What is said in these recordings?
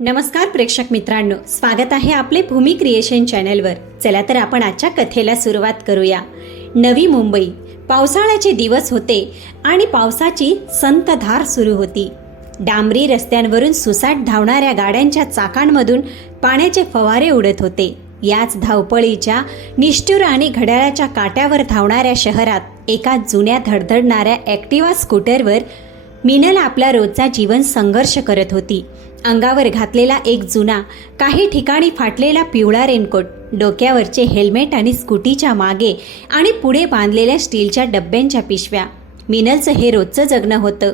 नमस्कार प्रेक्षक मित्रांनो, स्वागत आहे आपले भूमी क्रिएशन चॅनलवर। चला तर आपण आजच्या कथेला सुरुवात करूया। नवी मुंबई, पावसाळ्याचे दिवस होते आणि पावसाची संतधार सुरू होती। डांबरी रस्त्यांवरून सुसाट धावणाऱ्या गाड्यांच्या चाकांमधून पाण्याचे फवारे उडत होते। याच धावपळीच्या निष्ठुर आणि घड्याळाच्या काट्यावर धावणाऱ्या शहरात एका जुन्या धडधडणाऱ्या ॲक्टिवा स्कूटरवर मिनल आपला रोजचा जीवन संघर्ष करत होती। अंगावर घातलेला एक जुना, काही ठिकाणी फाटलेला पिवळा रेनकोट, डोक्यावरचे हेल्मेट आणि स्कूटीच्या मागे आणि पुढे बांधलेल्या स्टीलच्या डब्यांच्या पिशव्या, मिनलचं हे रोजचं जगणं होतं।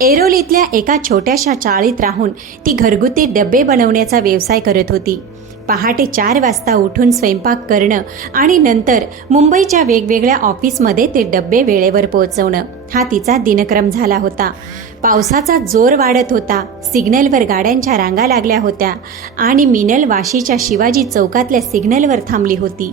एरोलीतल्या एका छोट्याशा चाळीत राहून ती घरगुती डबे बनवण्याचा व्यवसाय करत होती। पहाटे 4 वाजता उठून स्वयंपाक करणं आणि नंतर मुंबईच्या वेगवेगळ्या ऑफिसमध्ये ते डबे वेळेवर पोहोचवणं हा तिचा दिनक्रम झाला होता। पावसाचा जोर वाढत होता, सिग्नलवर गाड्यांच्या रांगा लागल्या होत्या आणि मिनल वाशीच्या शिवाजी चौकातल्या सिग्नलवर थांबली होती।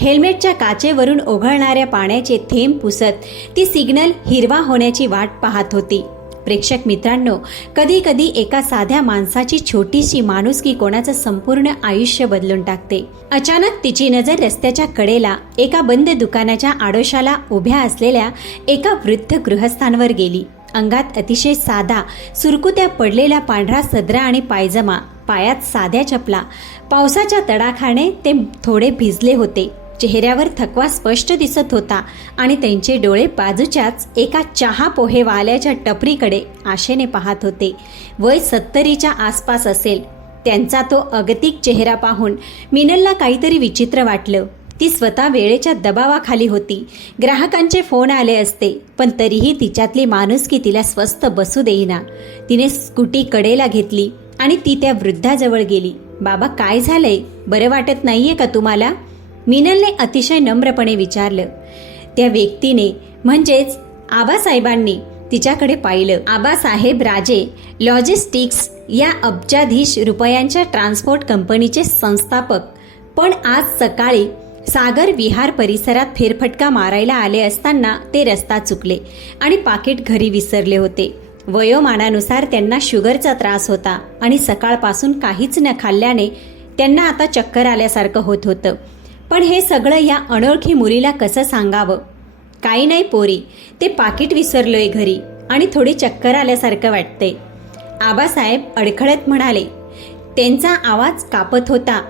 हेल्मेटच्या काचेवरून ओघळणाऱ्या पाण्याचे थेंब पुसत ती सिग्नल हिरवा होण्याची वाट पाहत होती। प्रेक्षक मित्रांनो, कधी कधी एका साध्या माणसाची छोटीशी माणुसकी कोणाचं संपूर्ण आयुष्य बदलून टाकते। अचानक तिची नजर रस्त्याच्या कडेला एका बंद दुकानाच्या आडोशाला उभ्या असलेल्या एका वृद्ध गृहस्थांवर गेली। अंगात अतिशय साधा, सुरकुत्या पडलेला पांढरा सदरा आणि पायजमा, पायात साध्या चपला। पावसाच्या तडाख्याने ते थोडे भिजले होते। चेहऱ्यावर थकवा स्पष्ट दिसत होता आणि त्यांचे डोळे बाजूच्याच एका चहा पोहे वाल्याच्या टपरीकडे आशेने पाहत होते। वय 70च्या आसपास असेल। त्यांचा तो अगतिक चेहरा पाहून मिनलला काहीतरी विचित्र वाटलं। ती स्वतः वेळेच्या दबावाखाली होती। ग्राहकांचे फोन आले असते, पण तरीही तिच्यातली माणुसकी तिला स्वस्थ बसू देईना। तिने स्कूटी कडेला घेतली आणि ती त्या वृद्धाजवळ गेली। बाबा, काय झालंय? बरं वाटत नाहीये का तुम्हाला? मिनलने अतिशय नम्रपणे विचारलं। त्या व्यक्तीने म्हणजेच आबासाहेबांनी तिच्याकडे पाहिलं। आबासाहेब राजे लॉजिस्टिक्स या अब्जाधीश रुपयांच्या ट्रान्सपोर्ट कंपनीचे संस्थापक, पण आज सकाळी सागर विहार परिसरात फेरफटका मारायला आले असताना ते रस्ता चुकले आणि पाकिट घरी विसरले होते। वयोमानानुसार त्यांना शुगरचा त्रास होता आणि सकाळपासून काहीच न खाल्ल्याने त्यांना आता चक्कर आल्यासारखं होत होतं। पण हे सगळं या अनोळखी मुलीला कसं सांगावं? काही नाही पोरी, ते पाकिट विसरलोय घरी आणि थोडी चक्कर आल्यासारखं वाटतंय, आबासाहेब अडखळत म्हणाले। त्यांचा आवाज कापत होता।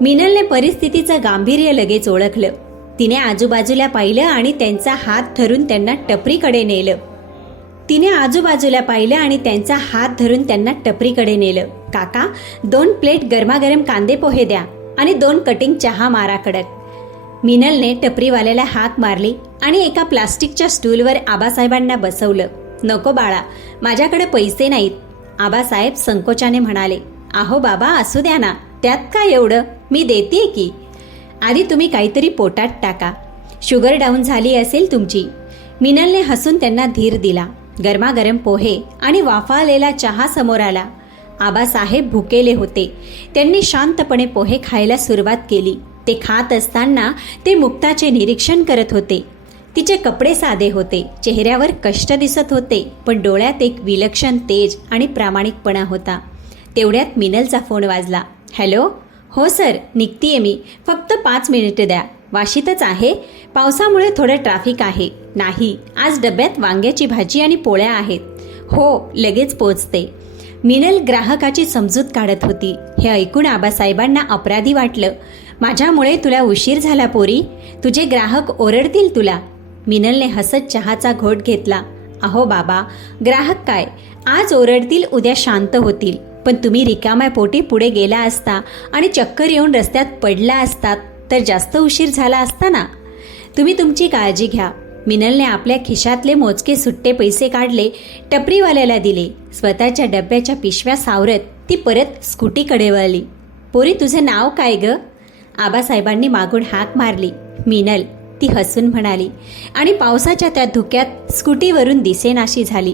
मिनलने परिस्थितीचं गांभीर्य लगेच ओळखलं। तिने आजूबाजूला पाहिलं आणि त्यांचा हात धरून त्यांना टपरीकडे नेलं। काका, 2 प्लेट गरमागरम कांदे पोहे द्या आणि 2 कटिंग चहा मारा कडक। मिनलने टपरीवाल्याला हाक मारली आणि एका प्लास्टिकच्या स्टूलवर आबासाहेबांना बसवलं। नको बाळा, माझ्याकडे पैसे नाहीत, आबासाहेब संकोचाने म्हणाले। अहो बाबा, असू द्या ना, त्यात काय एवढं, मी देते की। आधी तुम्ही काहीतरी पोटात टाका, शुगर डाऊन झाली असेल तुमची। मिनलने हसून त्यांना धीर दिला। गरमागरम पोहे आणि वाफाळलेला चहा समोर आला। आबासाहेब भुकेले होते। त्यांनी शांतपणे पोहे खायला सुरुवात केली। ते खात असताना ते मुक्ताचे निरीक्षण करत होते। तिचे कपडे साधे होते, चेहऱ्यावर कष्ट दिसत होते, पण डोळ्यात एक विलक्षण तेज आणि प्रामाणिकपणा होता। तेवढ्यात मिनलचा फोन वाजला। हॅलो? हो सर, निघतीये मी, फक्त 5 मिनिटं द्या। वाशीतच आहे? पावसामुळे थोडं ट्रॅफिक आहे। नाही, आज डब्यात वांग्याची भाजी आणि पोळ्या आहेत। हो, लगेच पोचते। मिनल ग्राहकाची समजूत काढत होती। हे ऐकून आबासाहेबांना अपराधी वाटलं। माझ्यामुळे तुला उशीर झाला पोरी, तुझे ग्राहक ओरडतील तुला। मिनलने हसत चहाचा घोट घेतला। अहो बाबा, ग्राहक काय, आज ओरडतील, उद्या शांत होतील, पण तुम्ही रिकाम्या पोटी पुढे गेला असता आणि चक्कर येऊन रस्त्यात पडला असतात तर जास्त उशीर झाला असता ना। तुम्ही तुमची काळजी घ्या। मिनलने आपल्या खिशातले मोजके सुट्टे पैसे काढले, टपरीवाल्याला दिले। स्वतःच्या डब्याच्या पिशव्या सावरत ती परत स्कूटीकडे वळली। पोरी, तुझं नाव काय ग? आबासाहेबांनी मागून हाक मारली। मिनल, ती हसून म्हणाली आणि पावसाच्या त्या धुक्यात स्कूटीवरून दिसेनाशी झाली।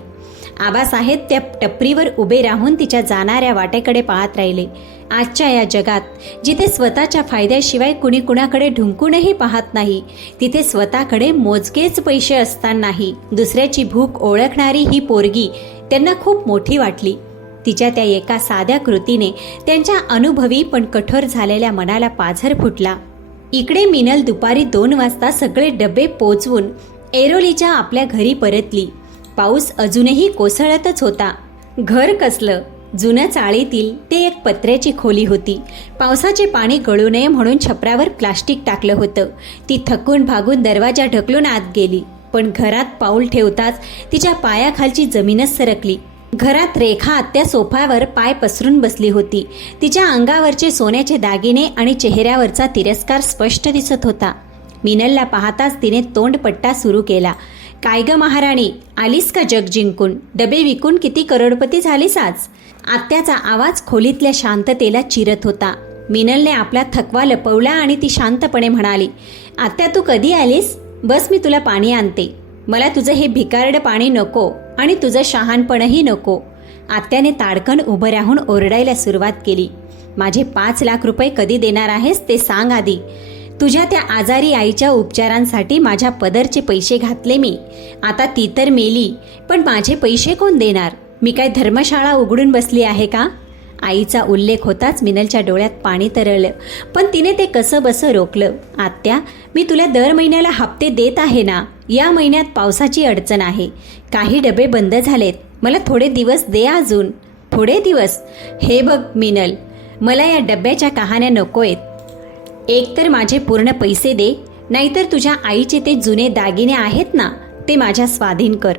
आबासाहेब त्या टपरीवर उभे राहून तिच्या जाणाऱ्या वाटेकडे पाहत राहिले। आजच्या या जगात जिथे स्वतःच्या फायद्याशिवाय कुणी कुणाकडे ढुंकूनही पाहत नाही, तिथे स्वतःकडे मोजकेच पैसे असतानाही दुसऱ्याची भूक ओळखणारी ही पोरगी त्यांना खूप मोठी वाटली। तिच्या त्या एका साध्या कृतीने त्यांच्या अनुभवी पण कठोर झालेल्या मनाला पाझर फुटला. इकडे मिनल दुपारी 2 वाजता सगळे डबे पोचवून ऐरोलीच्या आपल्या घरी परतली. पाऊस अजूनही कोसळतच होता. घर कसलं जुनं चाळीतील ते एक पत्र्याची खोली होती. पावसाचे पाणी गळू नये म्हणून छपरावर प्लास्टिक टाकलं होतं. ती थकून भागून दरवाजा ढकलून आत गेली, पण घरात पाऊल ठेवताच तिच्या पायाखालची जमीनच सरकली. घरात रेखा आत्या सोफ्यावर पाय पसरून बसली होती. तिच्या अंगावरचे सोन्याचे दागिने आणि चेहऱ्यावरचा तिरस्कार स्पष्ट दिसत होता. मिनलला पाहताच तिने तोंडपट्टा सुरू केला. काय ग महाराणी, आलीस का जग जिंकून? डबे विकून किती करोडपती झालीस आज? आत्याचा आवाज खोलीतल्या शांततेला चिरत होता. मिनलने आपला थकवा लपवला आणि ती शांतपणे म्हणाली, आत्या तू कधी आलीस? बस मी तुला पाणी आणते. मला तुझं हे भिकारड पाणी नको आणि तुझं शहाणपणही नको. आत्याने ताडकन उभं राहून ओरडायला सुरुवात केली. माझे 5 लाख रुपये कधी देणार आहेस ते सांग आधी. तुझ्या त्या आजारी आईच्या उपचारांसाठी माझ्या पदरचे पैसे घातले मी. आता ती तर मेली, पण माझे पैसे कोण देणार? मी काय धर्मशाळा उघडून बसली आहे का? आईचा उल्लेख होताच मिनलच्या डोळ्यात पाणी तरळलं, पण तिने ते कसं बसं रोखलं. आत्या, मी तुला दर महिन्याला हप्ते देत आहे ना. या महिन्यात पावसाची अडचण आहे. काही डबे बंद झालेत. मला थोडे दिवस दे अजून. थोडे दिवस? हे बघ मिनल, मला या डब्याच्या कहाण्या नकोयत. एक तर माझे पूर्ण पैसे दे, नाहीतर तुझ्या आईचे ते जुने दागिने आहेत ना, ते माझ्या स्वाधीन कर.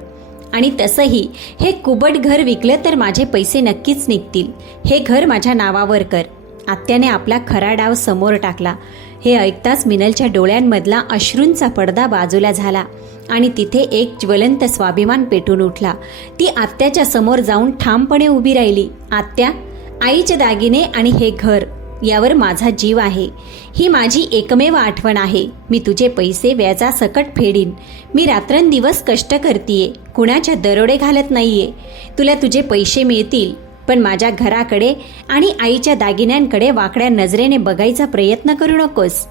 आणि तसंही हे कुबट घर विकलं तर माझे पैसे नक्कीच निघतील. हे घर माझ्या नावावर कर. आत्याने आपला खरा डाव समोर टाकला. हे ऐकताच मिनलच्या डोळ्यांमधला अश्रूंचा पडदा बाजूला झाला आणि तिथे एक ज्वलंत स्वाभिमान पेटून उठला. ती आत्याच्या समोर जाऊन ठामपणे उभी राहिली. आत्या, आईचे दागिने आणि हे घर यावर माझा जीव आहे. ही माझी एकमेव आठवण आहे. मी तुझे पैसे व्याजासकट फेडीन. मी रात्रंदिवस कष्ट करतीये, कुणाच्या दरोडे घालत नाहीये. तुला तुझे पैसे मिळतील, पण माझ्या घराकडे आणि आईच्या दागिन्यांकडे वाकड्या नजरेने बघायचा प्रयत्न करू नकोस.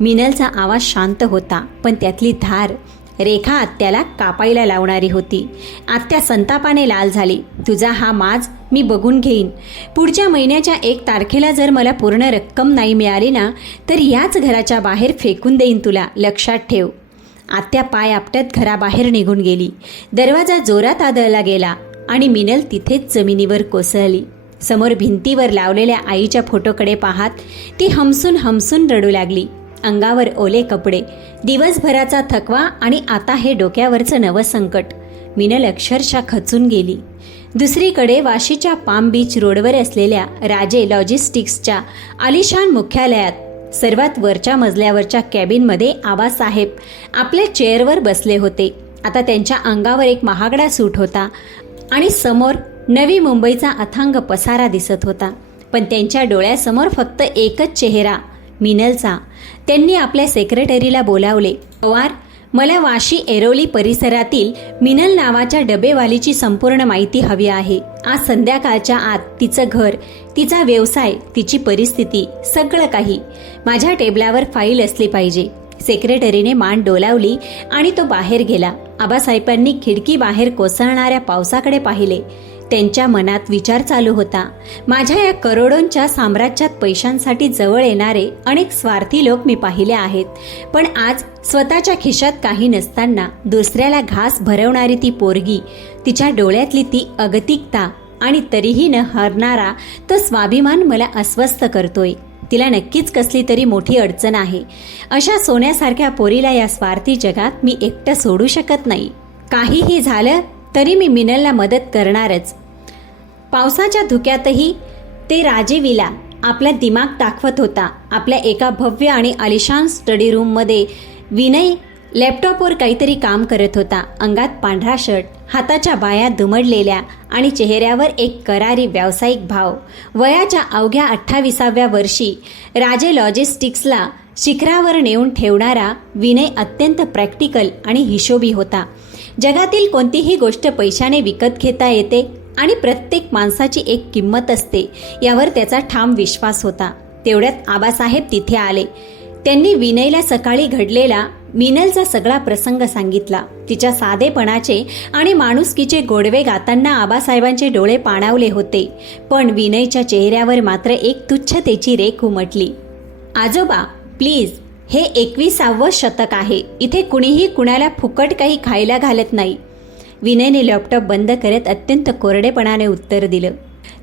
मिनलचा आवाज शांत होता, पण त्यातली धार रेखा आत्याला कापायला लावणारी होती. आत्या संतापाने लाल झाली. तुझा हा माज मी बघून घेईन. पुढच्या महिन्याच्या 1 तारखेला जर मला पूर्ण रक्कम नाही मिळाली ना, तर याच घराच्या बाहेर फेकून देईन तुला, लक्षात ठेव. आत्या पाय आपटत घराबाहेर निघून गेली. दरवाजा जोरात आदळला गेला आणि मिनल तिथेच जमिनीवर कोसळली. समोर भिंतीवर लावलेल्या आईच्या फोटोकडे पाहत ती हमसून हमसून रडू लागली. अंगावर ओले कपडे, दिवसभराचा थकवा आणि आता हे डोक्यावरचं नवं संकट. मिनल अक्षरशः खचून गेली. दुसरीकडे वाशीच्या पाम बीच रोडवर असलेल्या राजे लॉजिस्टिक्सच्या आलिशान मुख्यालयात सर्वात वरच्या मजल्यावरच्या कॅबिनमध्ये आबासाहेब आपल्या चेअरवर बसले होते. आता त्यांच्या अंगावर एक महागडा सूट होता आणि समोर नवी मुंबईचा अथांग पसारा दिसत होता. पण त्यांच्या डोळ्यासमोर फक्त एकच चेहरा, मिनलचा. त्यांनी आपल्या सेक्रेटरीला बोलावले. पवार, मला वाशी ऐरोली परिसरातील मिनल नावाच्या डबेवालीची संपूर्ण माहिती हवी आहे. आज संध्याकाळच्या आत तिचं घर, तिचा व्यवसाय, तिची परिस्थिती, सगळं काही माझ्या टेबलावर फाईल असली पाहिजे. सेक्रेटरीने मान डोलावली आणि तो बाहेर गेला. आबासाहेबांनी खिडकी बाहेर कोसळणाऱ्या पावसाकडे पाहिले. त्यांच्या मनात विचार चालू होता. माझ्या या करोडोंच्या साम्राज्यात पैशांसाठी जवळ येणारे अनेक स्वार्थी लोक मी पाहिले आहेत, पण आज स्वतःच्या खिशात काही नसताना दुसऱ्याला घास भरवणारी ती पोरगी, तिच्या डोळ्यातली ती अगतिकता आणि तरीही न हरणारा तो स्वाभिमान मला अस्वस्थ करतोय. तिला नक्कीच कसली तरी मोठी अडचण आहे. अशा सोन्यासारख्या पोरीला या स्वार्थी जगात मी एकटं सोडू शकत नाही. काहीही झालं तरी मी मिनलला मदत करणारच. पावसाच्या धुक्यातही ते राजेविला आपला दिमाग दाखवत होता. आपल्या एका भव्य आणि आलिशान स्टडी रूममध्ये विनय लॅपटॉपवर काहीतरी काम करत होता. अंगात पांढरा शर्ट, हाताच्या बाया दुमडलेल्या आणि चेहऱ्यावर एक करारी व्यावसायिक भाव. वयाच्या अवघ्या 28व्या वर्षी राजे लॉजिस्टिक्सला शिखरावर नेऊन ठेवणारा विनय अत्यंत प्रॅक्टिकल आणि हिशोबी होता. जगातील कोणतीही गोष्ट पैशाने विकत घेता येते आणि प्रत्येक माणसाची एक किंमत असते यावर त्याचा ठाम विश्वास होता. तेवढ्यात आबासाहेब तिथे आले. त्यांनी विनयला सकाळी घडलेला मिनलचा सगळा प्रसंग सांगितला. तिच्या साधेपणाचे आणि माणुसकीचे गोडवे गाताना आबासाहेबांचे डोळे पाणावले होते, पण विनयच्या चेहऱ्यावर मात्र एक तुच्छतेची रेख उमटली. आजोबा प्लीज, हे 21वे शतक आहे. इथे कुणीही कुणाला फुकट काही खायला घालत नाही. विनयने लॅपटॉप बंद करत अत्यंत कोरडेपणाने उत्तर दिलं.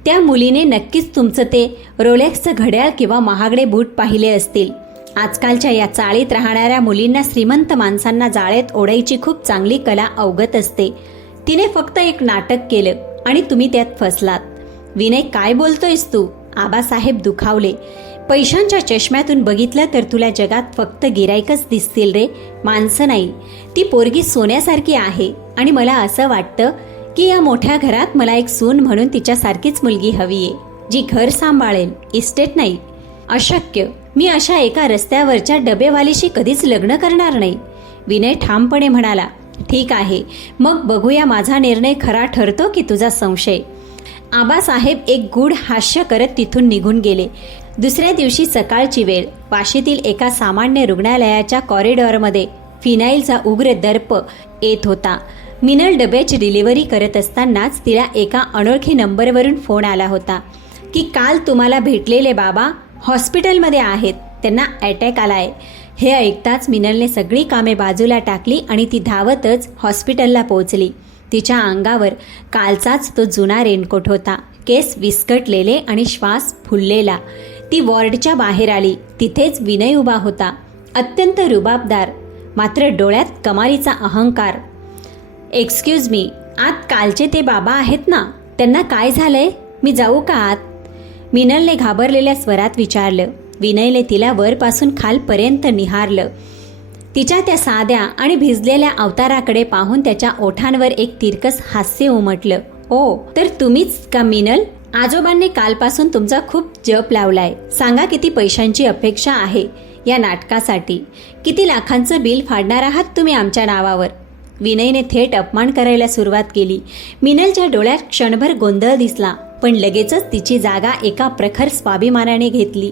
त्या मुलीने नक्कीच तुमचं ते रोलेक्सचं घड्याळ किंवा महागडे बूट पाहिले असतील. आजकालच्या या चाळीत राहणाऱ्या मुलींना श्रीमंत माणसांना जाळ्यात ओढायची खूप चांगली कला अवगत असते. तिने फक्त एक नाटक केलं आणि तुम्ही त्यात फसलात. विनय, काय बोलतोयस तू? आबासाहेब दुखावले. पैशांच्या चष्म्यातून बघितलं तर तुला जगात फक्त गिराईकच दिसतील रे, माणसं नाही. ती पोरगी सोन्यासारखी आहे आणि मला असं वाटतं की या मोठ्या घरात मला एक सून म्हणून तिच्यासारखीच मुलगी हवीये, जी घर सांभाळेल, इस्टेट नाही. अशक्य. मी अशा एका रस्त्यावरच्या डबेवालीशी कधीच लग्न करणार नाही. विनय ठामपणे म्हणाला. ठीक आहे, मग बघूया माझा निर्णय खरा ठरतो की तुझा संशय. आबासाहेब एक गूढ हास्य करत तिथून निघून गेले. दुसऱ्या दिवशी सकाळची वेळ. वाशीतील एका सामान्य रुग्णालयाच्या कॉरिडॉरमध्ये फिनाईलचा उग्र दर्प येत होता. मिनल डब्याची डिलिव्हरी करत असतानाच तिला एका अनोळखी नंबरवरून फोन आला होता की काल तुम्हाला भेटलेले बाबा हॉस्पिटलमध्ये आहेत, त्यांना अटॅक आलाय. हे ऐकताच मिनलने सगळी कामे बाजूला टाकली आणि ती धावतच हॉस्पिटलला पोहोचली. तिच्या अंगावर कालचाच तो जुना रेनकोट होता, केस विस्कटलेले आणि श्वास फुललेला. ती वॉर्डच्या बाहेर आली. तिथेच विनय उभा होता, अत्यंत रुबाबदार, मात्र डोळ्यात कमालीचा अहंकार. एक्सक्यूज मी, आत कालचे ते बाबा आहेत ना, त्यांना काय झालंय? मी जाऊ का आत? मिनलने घाबरलेल्या स्वरात विचारलं. विनयने तिला वरपासून खालपर्यंत निहारलं. तिच्या त्या साध्या आणि भिजलेल्या अवताराकडे पाहून त्याच्या ओठांवर एक तिरकस हास्य उमटलं. ओ, तर तुम्हीच का मिनल? आजोबांनी कालपासून तुमचा खूप जप लावलाय. सांगा किती पैशांची अपेक्षा आहे या नाटकासाठी? किती लाखांचं बिल फाडणार आहात तुम्ही आमच्या नावावर? विनयने थेट अपमान करायला सुरुवात केली. मिनलच्या डोळ्यात क्षणभर गोंधळ दिसला, पण लगेचच तिची जागा एका प्रखर स्वाभिमानाने घेतली.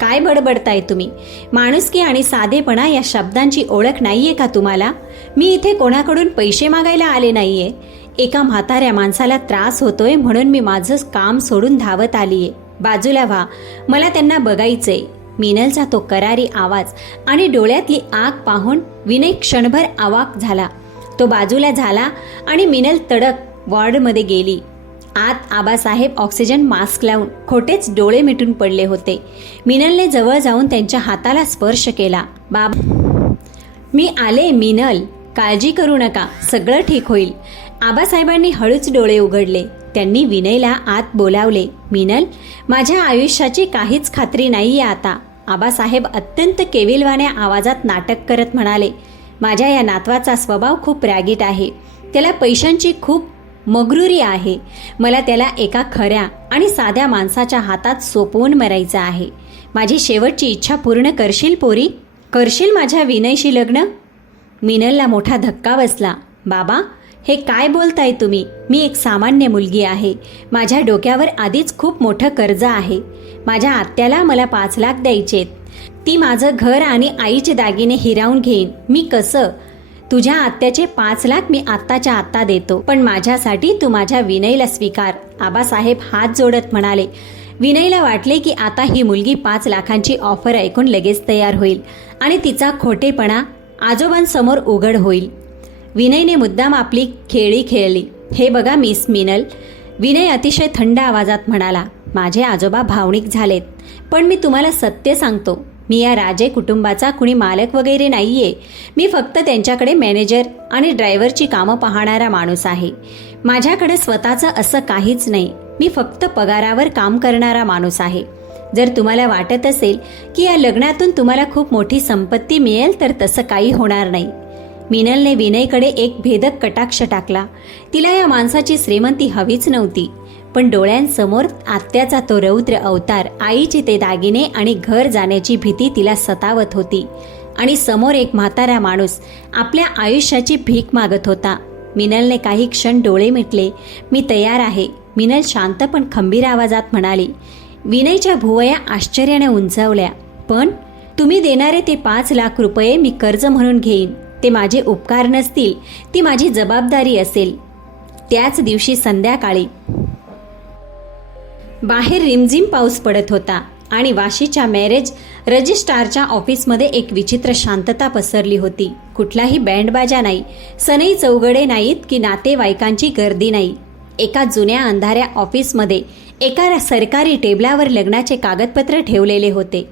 काय बडबडताय तुम्ही? माणुसकी आणि साधेपणा या शब्दांची ओळख नाहीये का तुम्हाला? मी इथे कोणाकडून पैसे मागायला आले नाहीये. एका म्हाताऱ्या माणसाला त्रास होतोय म्हणून मी माझं काम सोडून धावत आलीये. बाजूला व्हा, मला त्यांना बघायचंय. मिनलचा तो करारी आवाज आणि डोळ्यातली आग पाहून विनय क्षणभर अवाक झाला. तो बाजूला झाला आणि मिनल तडक वॉर्डमध्ये गेली. आत आबासाहेब ऑक्सिजन मास्क लावून खोटेच डोळे मिटून पडले होते. मिनलने जवळ जाऊन त्यांच्या हाताला स्पर्श केला. बाबा, मी आले मिनल, काळजी करू नका, सगळं ठीक होईल. आबासाहेबांनी हळूच डोळे उघडले. त्यांनी विनयला आत बोलावले. मिनल, माझ्या आयुष्याची काहीच खात्री नाहीये आता. आबासाहेब अत्यंत केविलवाण्या आवाजात नाटक करत म्हणाले. माझ्या या नातवाचा स्वभाव खूप रागीट आहे. त्याला पैशांची खूप मगरुरी आहे. मला त्याला एका खऱ्या आणि साध्या माणसाच्या हातात सोपवून मरायचं आहे. माझी शेवटची इच्छा पूर्ण करशील पोरी? करशील माझ्या विनयशी लग्न? मिनलला मोठा धक्का बसला. बाबा, हे काय बोलताय तुम्ही? मी एक सामान्य मुलगी आहे. माझ्या डोक्यावर आधीच खूप मोठं कर्ज आहे. माझ्या आत्याला मला 5 लाख द्यायचेत. ती माझं घर आणि आईचे दागिने हिरावून घेईन. मी कसं? तुझ्या आत्याचे 5 लाख मी आत्ताच्या आत्ता देतो, पण माझ्यासाठी तू माझ्या विनयला स्वीकार. आबासाहेब हात जोडत म्हणाले. विनयला वाटले की आता ही मुलगी 5 लाखांची ऑफर ऐकून लगेच तयार होईल आणि तिचा खोटेपणा आजोबांसमोर उघड होईल. विनयने मुद्दाम आपली खेळी खेळली. हे बघा मिस मिनल, विनय अतिशय थंड आवाजात म्हणाला. माझे आजोबा भावनिक झालेत, पण मी तुम्हाला सत्य सांगतो. मी या राजे कुटुंबाचा कुणी मालक वगैरे नाहीये. मी फक्त त्यांच्याकडे मॅनेजर आणि ड्रायव्हरची कामं पाहणारा माणूस आहे. माझ्याकडे स्वतःचं असं काहीच नाही. मी फक्त पगारावर काम करणारा माणूस आहे. जर तुम्हाला वाटत असेल की या लग्नातून तुम्हाला खूप मोठी संपत्ती मिळेल तर तसं काही होणार नाही. मिनलने विनयकडे एक भेदक कटाक्ष टाकला. तिला या माणसाची श्रीमंती हवीच नव्हती, पण डोळ्यांसमोर आत्याचा तो रौद्र अवतार, आईचे ते दागिने आणि घर जाण्याची भीती तिला सतावत होती. आणि समोर एक म्हातारा माणूस आपल्या आयुष्याची भीक मागत होता. मिनलने काही क्षण डोळे मिटले. मी तयार आहे, मिनल शांत पण खंबीर आवाजात म्हणाली. विनयच्या भुवया आश्चर्याने उंचावल्या. पण तुम्ही देणारे ते 5 लाख रुपये मी कर्ज म्हणून घेईन. ते माझे उपकार नसतील, ती माझी जबाबदारी असेल. त्याच दिवशी संध्याकाळी बाहेर रिमझिम पाऊस पडत होता आणि वाशीच्या मॅरेज रजिस्ट्रारच्या ऑफिसमध्ये एक विचित्र शांतता पसरली होती. कुठलाही बँडबाजा नाही, सनई चौघडे नाहीत की नातेवाईकांची गर्दी नाही. एका जुन्या अंधाऱ्या ऑफिसमध्ये एका सरकारी टेबलावर लग्नाचे कागदपत्र ठेवलेले होते.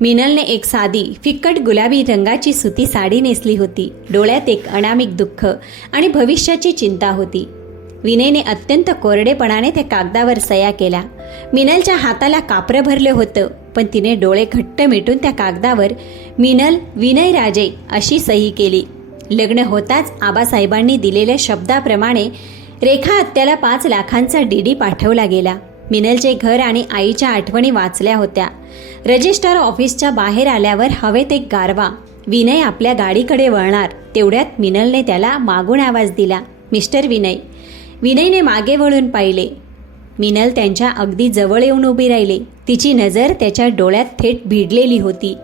मिनलने एक साधी फिक्कट गुलाबी रंगाची सुती साडी नेसली होती. डोळ्यात एक अनामिक दुःख आणि भविष्याची चिंता होती. विनयने अत्यंत कोरडेपणाने त्या कागदावर सह्या केल्या. मिनलच्या हाताला कापरं भरलं होतं, पण तिने डोळे घट्ट मिटून त्या कागदावर मिनल विनय राजे अशी सही केली. लग्न होताच आबासाहेबांनी दिलेल्या शब्दाप्रमाणे रेखा आत्याला 5 लाखांचा डीडी पाठवला गेला. मिनलचे घर आणि आईच्या आठवणी वाचल्या होत्या. रजिस्ट्रार ऑफिसच्या बाहेर आल्यावर हवेत एक गारवा. विनय आपल्या गाडीकडे वळणार तेवढ्यात मिनलने त्याला मागून आवाज दिला, मिस्टर विनय. विनयने मागे वळून पाहिले. मिनल त्यांच्या अगदी जवळ येऊन उभी राहिली. तिची नजर त्याच्या डोळ्यात थेट भिडलेली होती.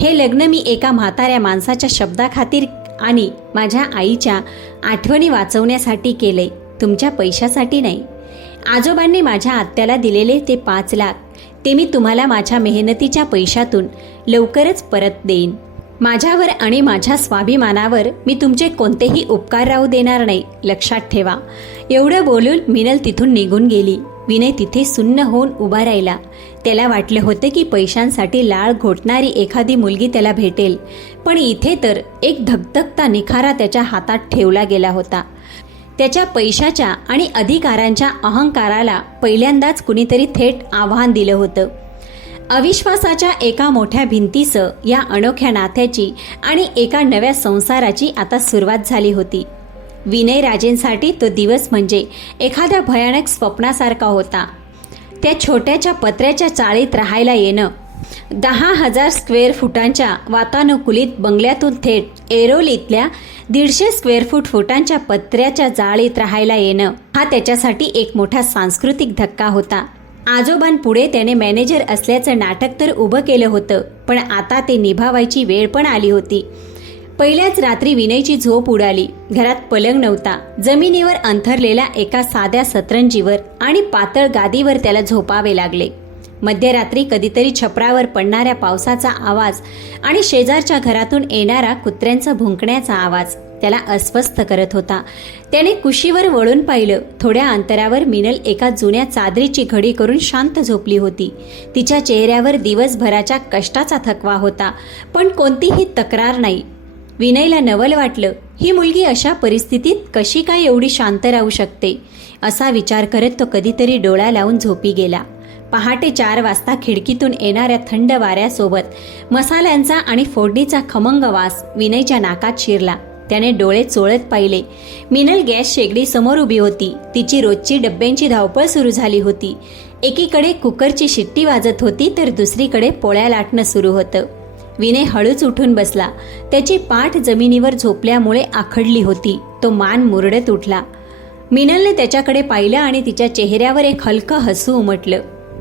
हे लग्न मी एका म्हाताऱ्या माणसाच्या शब्दाखातीर आणि माझ्या आईच्या आठवणी वाचवण्यासाठी केले, तुमच्या पैशासाठी नाही. आजोबांनी माझ्या आत्याला दिलेले ते 5 लाख, ते मी तुम्हाला माझ्या मेहनतीच्या पैशातून लवकरच परत देईन. माझ्यावर आणि माझ्या स्वाभिमानावर मी तुमचे कोणतेही उपकार राहू देणार नाही, लक्षात ठेवा. एवढं बोलून मिनल तिथून निघून गेली. विनय तिथे सुन्न होऊन उभा राहिला. त्याला वाटलं होतं की पैशांसाठी लाळ घोटणारी एखादी मुलगी त्याला भेटेल, पण इथे तर एक धगधगता निखारा त्याच्या हातात ठेवला गेला होता. त्याच्या पैशाच्या आणि अधिकारांच्या अहंकाराला पहिल्यांदाच कुणीतरी थेट आव्हान दिलं होतं. अविश्वासाच्या एका मोठ्या भिंतीसह या अनोख्या नात्याची आणि एका नव्या संसाराची आता सुरुवात झाली होती. विनय राजेंसाठी तो दिवस म्हणजे एखाद्या भयानक स्वप्नासारखा होता. त्या छोट्याच्या पत्र्याच्या चाळीत राहायला येणं, 10,000 स्क्वेअर फुटांच्या वातानुकूलित बंगल्यातून थेट एरोलीतल्या 150 स्क्वेअर फुटांच्या पत्र्याच्या चाळीत राहायला येणं, हा त्याच्यासाठी एक मोठा सांस्कृतिक धक्का होता. आजोबांपुढे त्याने मॅनेजर असल्याचं नाटक तर उभं केलं होतं, पण आता ते निभावायची वेळ पण आली होती. पहिल्याच रात्री विनयची झोप उडाली. घरात पलंग नव्हता. जमिनीवर अंथरलेल्या एका साध्या सतरंजीवर आणि पातळ गादीवर त्याला झोपावे लागले. मध्यरात्री कधीतरी छपरावर पडणाऱ्या पावसाचा आवाज आणि शेजारच्या घरातून येणारा कुत्र्यांचा भुंकण्याचा आवाज त्याला अस्वस्थ करत होता. त्याने कुशीवर वळून पाहिलं. थोड्या अंतरावर मिनल एका जुन्या चादरीची घडी करून शांत झोपली होती. तिच्या चेहऱ्यावर दिवसभराच्या कष्टाचा थकवा होता, पण कोणतीही तक्रार नाही. विनयला नवल वाटलं, ही मुलगी अशा परिस्थितीत कशी काय एवढी शांत राहू शकते, असा विचार करत तो कधीतरी डोळा लावून झोपी गेला. पहाटे 4 वाजता खिडकीतून येणाऱ्या थंड वाऱ्यासोबत मसाल्यांचा आणि फोडणीचा खमंग वास विनयच्या नाकात शिरला. त्याने डोळे चोळत पाहिले. मिनल गॅस शेगडी समोर उभी होती. तिची रोजची डब्यांची धावपळ सुरू झाली होती. एकीकडे कुकरची शिट्टी वाजत होती तर दुसरीकडे पोळ्या लाटणं सुरू होतं. विनय हळूच उठून बसला. त्याची पाठ जमिनीवर झोपल्यामुळे आखडली होती. तो मान मुरडत उठला. मिनलने त्याच्याकडे पाहिलं आणि तिच्या चेहऱ्यावर एक हलकं हसू उमटलं.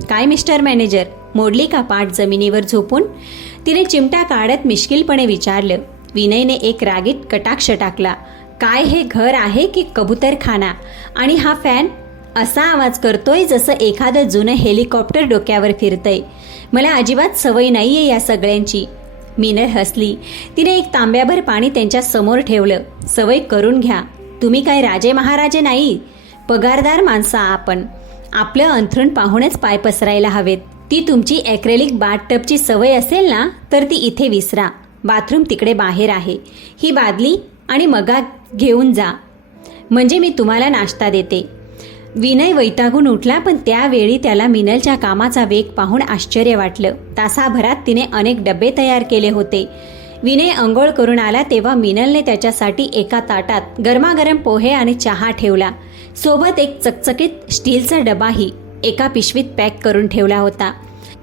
काय मिस्टर मॅनेजर, मोडली का पाठ जमिनीवर झोपून? तिने चिमटा काढत मिश्किलपणे विचारलं. विनयने एक रागीत कटाक्ष टाकला. काय हे घर आहे की कबूतरखाना? आणि हा फॅन असा आवाज करतोय जसं एखादं जुनं हेलिकॉप्टर डोक्यावर फिरतंय. मला अजिबात सवय नाहीये या सगळ्यांची. मिनल हसली. तिने एक तांब्याभर पाणी त्यांच्या समोर ठेवलं. सवय करून घ्या. तुम्ही काय राजे महाराजे नाही, पगारदार माणसं आपण. आपलं अंथरूण पाहूनच पाय पसरायला हवेत. ती तुमची ॲक्रेलिक बाथटबची सवय असेल ना, तर ती इथे विसरा. बाथरूम तिकडे बाहेर आहे. ही बादली आणि मगा घेऊन जा, म्हणजे मी तुम्हाला नाश्ता देते. विनय वैतागून उठला, पण त्यावेळी त्याला मिनलच्या कामाचा वेग पाहून आश्चर्य वाटलं. तासाभरात तिने अनेक डबे तयार केले होते. विनय अंघोळ करून आला तेव्हा मिनलने त्याच्यासाठी एका ताटात गरमागरम पोहे आणि चहा ठेवला. सोबत एक चकचकीत स्टीलचा डबाही एका पिशवीत पॅक करून ठेवला होता.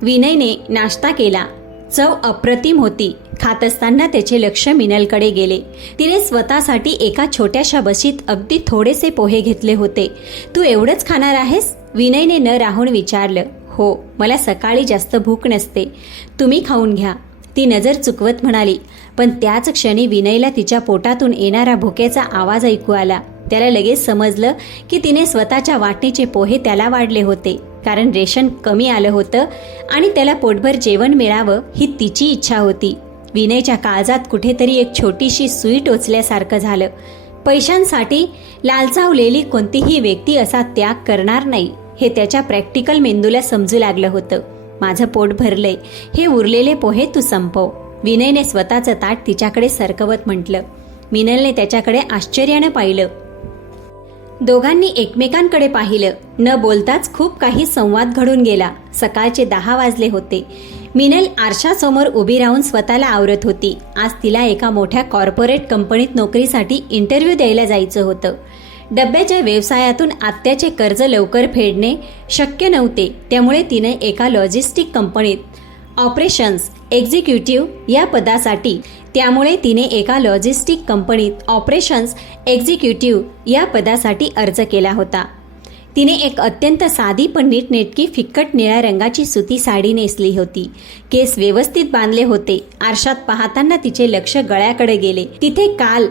विनयने नाश्ता केला. चव अप्रतिम होती. खात असताना त्याचे लक्ष मिनलकडे गेले. तिने स्वतःसाठी एका छोट्याशा बशीत अगदी थोडेसे पोहे घेतले होते. तू एवढंच खाणार आहेस? विनयने न राहून विचारलं. हो, मला सकाळी जास्त भूक नसते. तुम्ही खाऊन घ्या. ती नजर चुकवत म्हणाली. पण त्याच क्षणी विनयला तिच्या पोटातून येणारा भुकेचा आवाज ऐकू आला. त्याला लगेच समजलं की तिने स्वतःच्या वाटणीचे पोहे त्याला वाढले होते, कारण रेशन कमी आलं होतं आणि त्याला पोटभर जेवण मिळावं ही तिची इच्छा होती. विनयच्या काळजात कुठेतरी एक छोटीशी सुई टोचल्यासारखं झालं. पैशांसाठी लालचावलेली कोणतीही व्यक्ती असा त्याग करणार नाही हे त्याच्या प्रॅक्टिकल मेंदूला समजू लागलं होतं. माझं पोट भरलंय, हे उरलेले पोहे तू संपव, विनयने स्वतःचं ताट तिच्याकडे सरकवत म्हटलं. मिनलने त्याच्याकडे आश्चर्यानं पाहिलं. दोघांनी एकमेकांकडे पाहिलं. न बोलताच खूप काही संवाद घडून गेला. सकाळचे 10 वाजले होते. मिनल आरशासमोर उभी राहून स्वतःला आवरत होती. आज तिला एका मोठ्या कॉर्पोरेट कंपनीत नोकरीसाठी इंटरव्ह्यू द्यायला जायचं होतं. डब्याच्या व्यवसायातून आत्याचे कर्ज लवकर फेडणे शक्य नव्हते, त्यामुळे तिने एका लॉजिस्टिक कंपनीत ऑपरेशन्स एक्झिक्युटिव्ह या पदासाठी अर्ज केला होता. तिने एक अत्यंत साधी पण नीटनेटकी फिक्कट निळ्या रंगाची सुती साडी नेसली होती. केस व्यवस्थित बांधले होते. आरशात पाहताना तिचे लक्ष गळ्याकडे गेले. तिथे काल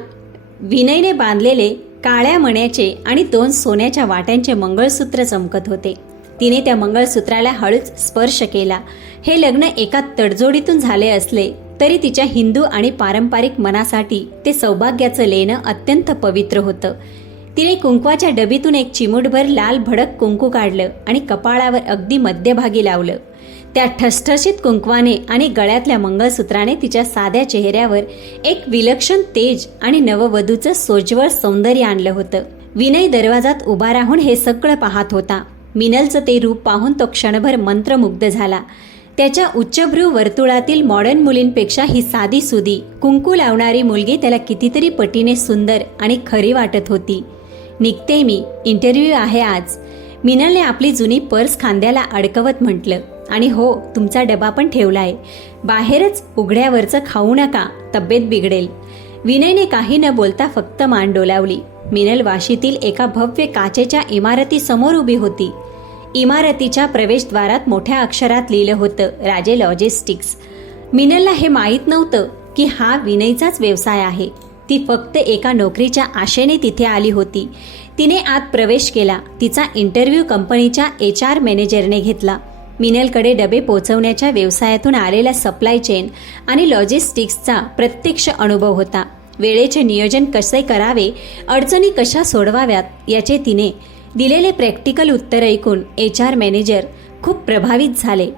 विनयने बांधलेले काळ्या मण्याचे आणि 2 सोन्याच्या वाट्यांचे मंगळसूत्र चमकत होते. तिने त्या मंगळसूत्राला हळूच स्पर्श केला. हे लग्न एका तडजोडीतून झाले असले तरी तिच्या हिंदू आणि पारंपरिक मनासाठी ते सौभाग्याचं लेणं अत्यंत पवित्र होतं. तिने कुंकवाच्या डबीतून एक चिमूटभर लाल भडक कुंकू काढलं आणि कपाळावर अगदी मध्यभागी लावलं. त्या ठसठशीत कुंकवाने आणि गळ्यातल्या मंगळसूत्राने तिच्या साध्या चेहऱ्यावर एक विलक्षण तेज आणि नववधूचं सोज्वळ सौंदर्य आणलं होतं. विनय दरवाजात उभा राहून हे सगळं पाहत होता. मिनलचं ते रूप पाहून तो क्षणभर मंत्रमुग्ध झाला. त्याच्या उच्चभ्रू वर्तुळातील मॉडर्न मुलींपेक्षा ही साधी सुधी कुंकू लावणारी मुलगी त्याला कितीतरी पटीने सुंदर आणि खरी वाटत होती. निघते मी, इंटरव्ह्यू आहे आज, मिनलने आपली जुनी पर्स खांद्याला अडकवत म्हटलं. आणि हो, तुमचा डबा पण ठेवलाय, बाहेरच उघड्यावरचं खाऊ नका, तब्येत बिघडेल. विनयने काही न बोलता फक्त मान डोलावली. मिनल वाशीतील एका भव्य काचेच्या इमारतीसमोर उभी होती. इमारतीच्या प्रवेशद्वारात मोठ्या अक्षरात लिहिलं होतं, राजे लॉजिस्टिक्स. मिनलला हे माहीत नव्हतं की हा विनयचाच व्यवसाय आहे. ती फक्त एका नोकरीच्या आशेने तिथे आली होती. तिने आत प्रवेश केला. तिचा इंटरव्ह्यू कंपनीच्या HR मॅनेजरने घेतला. मिनलकडे डबे पोचवण्याच्या व्यवसायातून आलेला सप्लाय चेन आणि लॉजिस्टिक्सचा प्रत्यक्ष अनुभव होता. वेळेचे नियोजन कसे करावे, अडचणी कशा सोडवाव्यात याचे तिने दिलेले प्रॅक्टिकल उत्तर ऐकून HR मॅनेजर खूप प्रभावित झाले.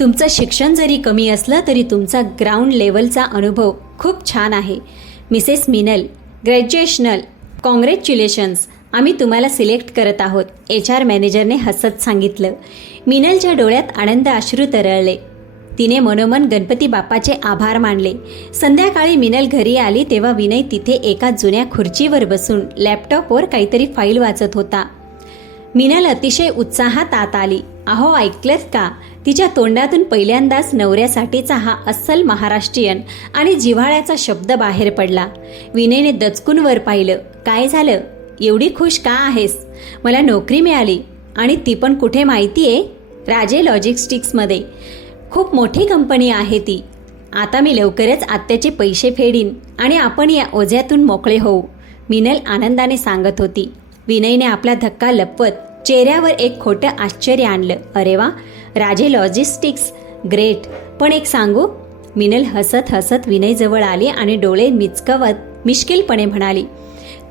तुमचं शिक्षण जरी कमी असलं तरी तुमचा ग्राउंड लेवलचा अनुभव खूप छान आहे मिसेस मिनल. ग्रॅज्युएशनल कॉंग्रॅच्युलेशन्स, आम्ही तुम्हाला सिलेक्ट करत आहोत, HR मॅनेजरने हसत सांगितलं. मिनलच्या डोळ्यात आनंद अश्रू तरळले. तिने मनोमन गणपती बाप्पाचे आभार मानले. संध्याकाळी मिनल घरी आली तेव्हा विनय तिथे एका जुन्या खुर्चीवर बसून लॅपटॉपवर काहीतरी फाईल वाचत होता. मिनल अतिशय उत्साहात आत आली. अहो, ऐकलत का? तिच्या तोंडातून पहिल्यांदाच नवऱ्यासाठीचा हा अस्सल महाराष्ट्रीयन आणि जिव्हाळ्याचा शब्द बाहेर पडला. विनयने दचकून वर पाहिलं. काय झालं? एवढी खुश का आहेस? मला नोकरी मिळाली, आणि ती पण कुठे माहितीये? राजे लॉजिस्टिक्समध्ये. खूप मोठी कंपनी आहे ती. आता मी लवकरच आत्याचे पैसे फेडीन आणि आपण या ओझ्यातून मोकळे होऊ, मिनल आनंदाने सांगत होती. विनयने आपला धक्का लपवत चेहऱ्यावर एक खोटं आश्चर्य आणलं. अरे वा, राजे लॉजिस्टिक्स, ग्रेट. पण एक सांगू? मिनल हसत हसत विनयजवळ आली आणि डोळे मिचकवत मिश्किलपणे म्हणाली,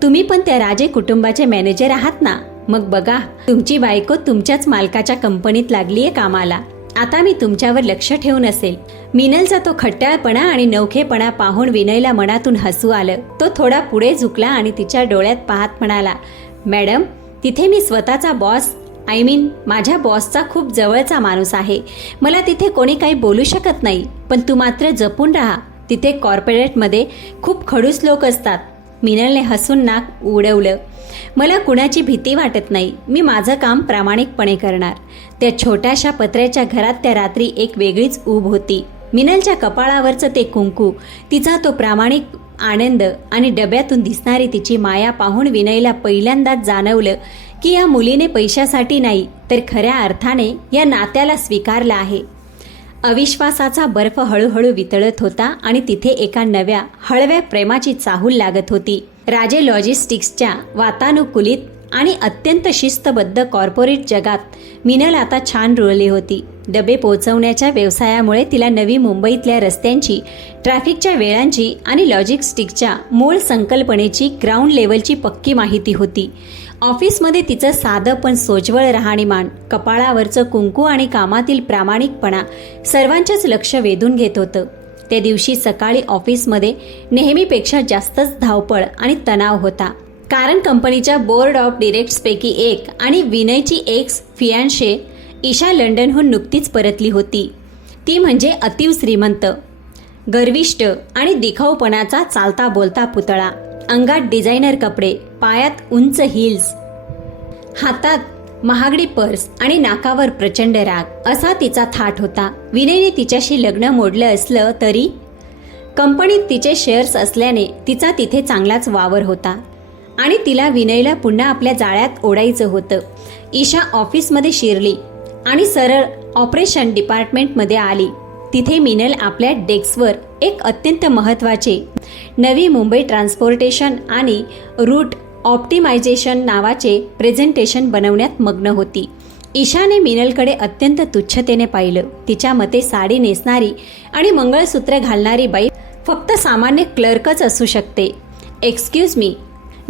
तुम्ही पण त्या राजे कुटुंबाचे मॅनेजर आहात ना? मग बघा, तुमची बायको तुमच्याच मालकाच्या कंपनीत लागलीये कामाला. आता मी तुमच्यावर लक्ष ठेवून असेल. मिनलचा तो खट्टाळपणा आणि नवखेपणा पाहून विनयला मनातून हसू आलं. तो थोडा पुढे झुकला आणि तिच्या डोळ्यात पाहत म्हणाला, मॅडम, तिथे मी स्वतःचा बॉस, माझ्या बॉसचा खूप जवळचा माणूस आहे. मला तिथे कोणी काही बोलू शकत नाही. पण तू मात्र जपून राहा. तिथे कॉर्पोरेटमध्ये खूप खडूस लोक असतात. मिनलने हसून नाक उडवलं. मला कुणाची भीती वाटत नाही. मी माझं काम प्रामाणिकपणे करणार. त्या छोट्याशा पत्र्याच्या घरात त्या रात्री एक वेगळीच ऊब होती. मिनलच्या कपाळावरचं ते कुंकू, तिचा तो प्रामाणिक आनंद आणि डब्यातून दिसणारी तिची माया पाहून विनयला पहिल्यांदाच जाणवलं की या मुलीने पैशासाठी नाही तर खऱ्या अर्थाने या नात्याला स्वीकारलं आहे. अविश्वासाचा बर्फ हळूहळू वितळत होता आणि तिथे एका नव्या हळव्या प्रेमाची चाहूल लागत होती. राजे लॉजिस्टिक्सच्या वातानुकूलित आणि अत्यंत शिस्तबद्ध कॉर्पोरेट जगात मिनल आता छान रुळली होती. डबे पोहोचवण्याच्या व्यवसायामुळे तिला नवी मुंबईतल्या रस्त्यांची, ट्रॅफिकच्या वेळांची आणि लॉजिस्टिक्सच्या मूळ संकल्पनेची ग्राउंड लेवलची पक्की माहिती होती. ऑफिसमध्ये तिचं साधं पण सोज्वळ राहणीमान, कपाळावरचं कुंकू आणि कामातील प्रामाणिकपणा सर्वांचंच लक्ष वेधून घेत होतं. त्या दिवशी सकाळी ऑफिसमध्ये नेहमीपेक्षा जास्तच धावपळ आणि तणाव होता. कारण कंपनीच्या बोर्ड ऑफ डिरेक्टर्सपैकी एक आणि विनयची एक्स फियान्शे ईशा लंडनहून नुकतीच परतली होती. ती म्हणजे अतिव श्रीमंत, गर्विष्ठ आणि दिखाऊपणाचा चालता बोलता पुतळा. अंगात डिझायनर कपडे, पायात उंच हिल्स, हातात महागडी पर्स आणि नाकावर प्रचंड राग असा तिचा थाट होता. विनयने तिच्याशी लग्न मोडलं असलं तरी कंपनीत तिचे शेअर्स असल्याने तिचा तिथे चांगलाच वावर होता आणि तिला विनयला पुन्हा आपल्या जाळ्यात ओढायचं होतं. ईशा ऑफिसमध्ये शिरली आणि सरळ ऑपरेशन डिपार्टमेंटमध्ये आली. तिथे मिनल आपल्या डेस्कवर एक अत्यंत महत्त्वाचे नवी मुंबई ट्रान्सपोर्टेशन आणि रूट ऑप्टिमायझेशन नावाचे प्रेझेंटेशन बनवण्यात मग्न होती. ईशाने मिनलकडे अत्यंत तुच्छतेने पाहिलं. तिच्या मते साडी नेसणारी आणि मंगळसूत्र घालणारी बाई फक्त सामान्य क्लर्कच असू शकते. एक्सक्यूज मी,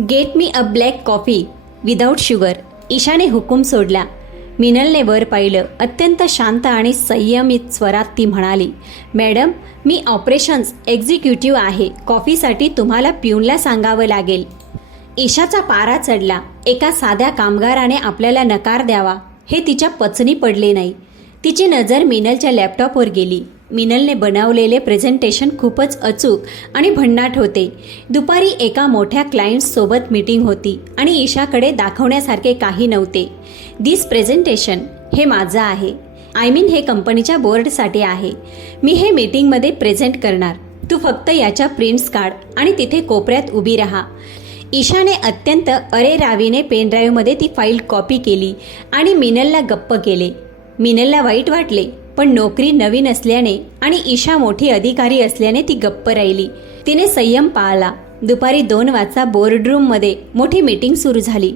गेट मी अ ब्लॅक कॉफी विदाऊट शुगर, ईशाने हुकूम सोडला. मिनलने वर पाहिलं. अत्यंत शांत आणि संयमित स्वरात ती म्हणाली, मॅडम, मी ऑपरेशन्स एक्झिक्युटिव्ह आहे. कॉफीसाठी तुम्हाला प्यूनला सांगावं लागेल. ईशाचा पारा चढला. एका साध्या कामगाराने आपल्याला नकार द्यावा हे तिच्या पचनी पडले नाही. तिची नजर मिनलच्या लॅपटॉपवर गेली. मिनलने बनवलेले प्रेझेंटेशन खूपच अचूक आणि भन्नाट होते. दुपारी एका मोठ्या क्लायंट्ससोबत मीटिंग होती आणि ईशाकडे दाखवण्यासारखे काही नव्हते. दिस प्रेझेंटेशन हे माझं आहे. हे कंपनीच्या बोर्डसाठी आहे. मी हे मीटिंगमध्ये प्रेझेंट करणार. तू फक्त याच्या प्रिंट्स काढ आणि तिथे कोपऱ्यात उभी राहा. ईशाने अत्यंत अरेरावीने पेनड्राईव्हमध्ये ती फाईल कॉपी केली आणि मिनलला गप्प केले. मिनलला वाईट वाटले, पण नोकरी नवीन असल्याने आणि ईशा मोठी अधिकारी असल्याने ती गप्प राहिली. तिने संयम पाळला. दुपारी 2 वाजता बोर्डरूममध्ये मोठी मीटिंग सुरू झाली.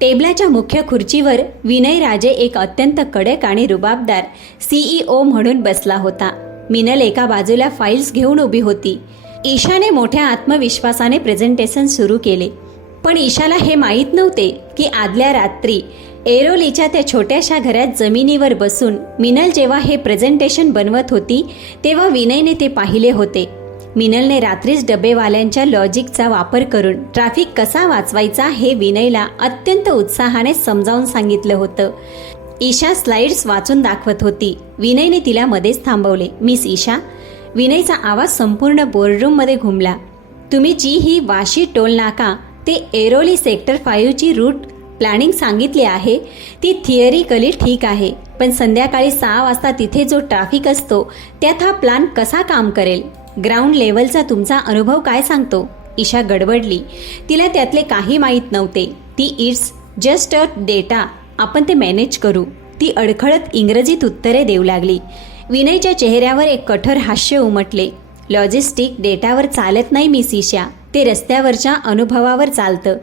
टेबलाच्या मुख्य खुर्चीवर विनय राजे एक अत्यंत कडक आणि रुबाबदार CEO म्हणून बसला होता. मिनल एका बाजूला फाईल्स घेऊन उभी होती. ईशाने मोठ्या आत्मविश्वासाने प्रेझेंटेशन सुरू केले. पण ईशाला हे माहीत नव्हते की आदल्या रात्री एरोलीच्या त्या छोट्याशा घरात जमिनीवर बसून मिनल जेव्हा हे प्रेझेंटेशन बनवत होती तेव्हा विनयने ते पाहिले होते. मिनलने रात्रीच डबेवाल्यांच्या लॉजिकचा वापर करून ट्रॅफिक कसा वाचवायचा हे विनयला अत्यंत उत्साहाने समजावून सांगितलं होतं. ईशा स्लाइड्स वाचून दाखवत होती. विनयने तिला मध्येच थांबवले. मिस ईशा, विनयचा आवाज संपूर्ण बोर्डरूममध्ये घुमला. तुम्ही जी ही वाशी टोल नाका ते एरोली सेक्टर 5ची रूट प्लॅनिंग सांगितली आहे ती थिअरिकली ठीक आहे, पण संध्याकाळी 6 वाजता तिथे जो ट्रॅफिक असतो त्यात हा प्लॅन कसा काम करेल? ग्राउंड लेवलचा तुमचा अनुभव काय सांगतो? ईशा गडबडली. तिला त्यातले काही माहीत नव्हते. इट्स जस्ट अ डेटा, आपण ते मॅनेज करू. ती अडखळत इंग्रजीत उत्तरे देऊ लागली. विनयच्या चेहऱ्यावर एक कठोर हास्य उमटले. लॉजिस्टिक डेटावर चालत नाही मिस ईशा, ते रस्त्यावरच्या अनुभवावर चालतं.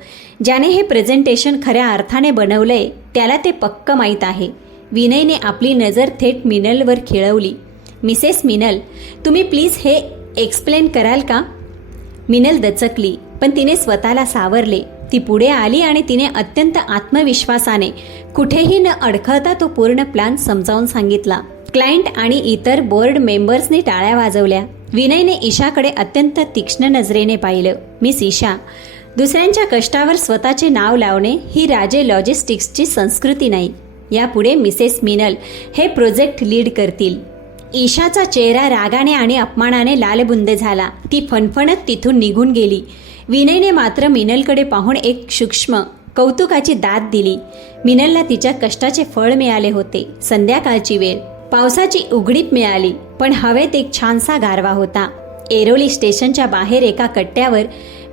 ज्याने हे प्रेझेंटेशन खऱ्या अर्थाने बनवलंय त्याला ते पक्क माहीत आहे. विनयने आपली नजर थेट मिनलवर खेळवली. मिसेस मिनल, तुम्ही प्लीज हे एक्सप्लेन कराल का? मिनल दचकली, पण तिने स्वतःला सावरले. ती पुढे आली आणि तिने अत्यंत आत्मविश्वासाने कुठेही न अडखळता तो पूर्ण प्लॅन समजावून सांगितला. क्लायंट आणि इतर बोर्ड मेंबर्सनी टाळ्या वाजवल्या. विनयने ईशाकडे अत्यंत तीक्ष्ण नजरेने पाहिलं. मिस ईशा, दुसऱ्यांच्या कष्टावर स्वतःचे नाव लावणे ही राजे लॉजिस्टिक्सची संस्कृती नाही. यापुढे मिसेस मिनल हे प्रोजेक्ट लीड करतील. ईशाचा चेहरा रागाने आणि अपमानाने लालबुंद झाला. ती फणफणत तिथून निघून गेली. विनयने मात्र मिनलकडे पाहून एक सूक्ष्म कौतुकाची दाद दिली. मिनलला तिच्या कष्टाचे फळ मिळाले होते. संध्याकाळची वेळ, पावसाची उघडीप मिळाली, पण हवेत एक छानसा गारवा होता. एरोली स्टेशनच्या बाहेर एका कट्ट्यावर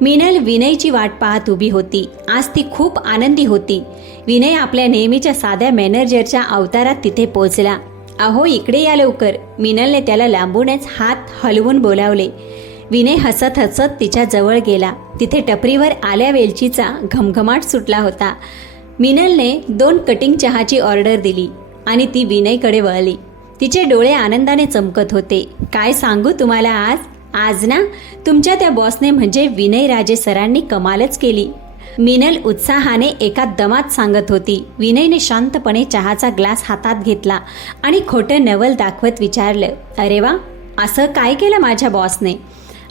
मिनल विनयची वाट पाहत उभी होती. आज ती खूप आनंदी होती. विनय आपल्या नेहमीच्या साध्या मॅनेजरच्या अवतारात तिथे पोहोचला अहो इकडे या लवकर, मिनलने त्याला लांबूनच हात हलवून बोलावले. विनय हसत हसत तिच्या जवळ गेला. तिथे टपरीवर आल्या वेलचीचा घमघमाट सुटला होता. मिनलने 2 कटिंग चहाची ऑर्डर दिली आणि ती विनयकडे वळली. तिचे डोळे आनंदाने चमकत होते. काय सांगू तुम्हाला, आज ना तुमच्या त्या बॉसने म्हणजे विनय राजे सरांनी कमालच केली. मिनल उत्साहाने एका दमात सांगत होती. विनयने शांतपणे चहाचा ग्लास हातात घेतला आणि खोटं नवल दाखवत विचारलं, अरे वा, असं काय केलं माझ्या बॉसने?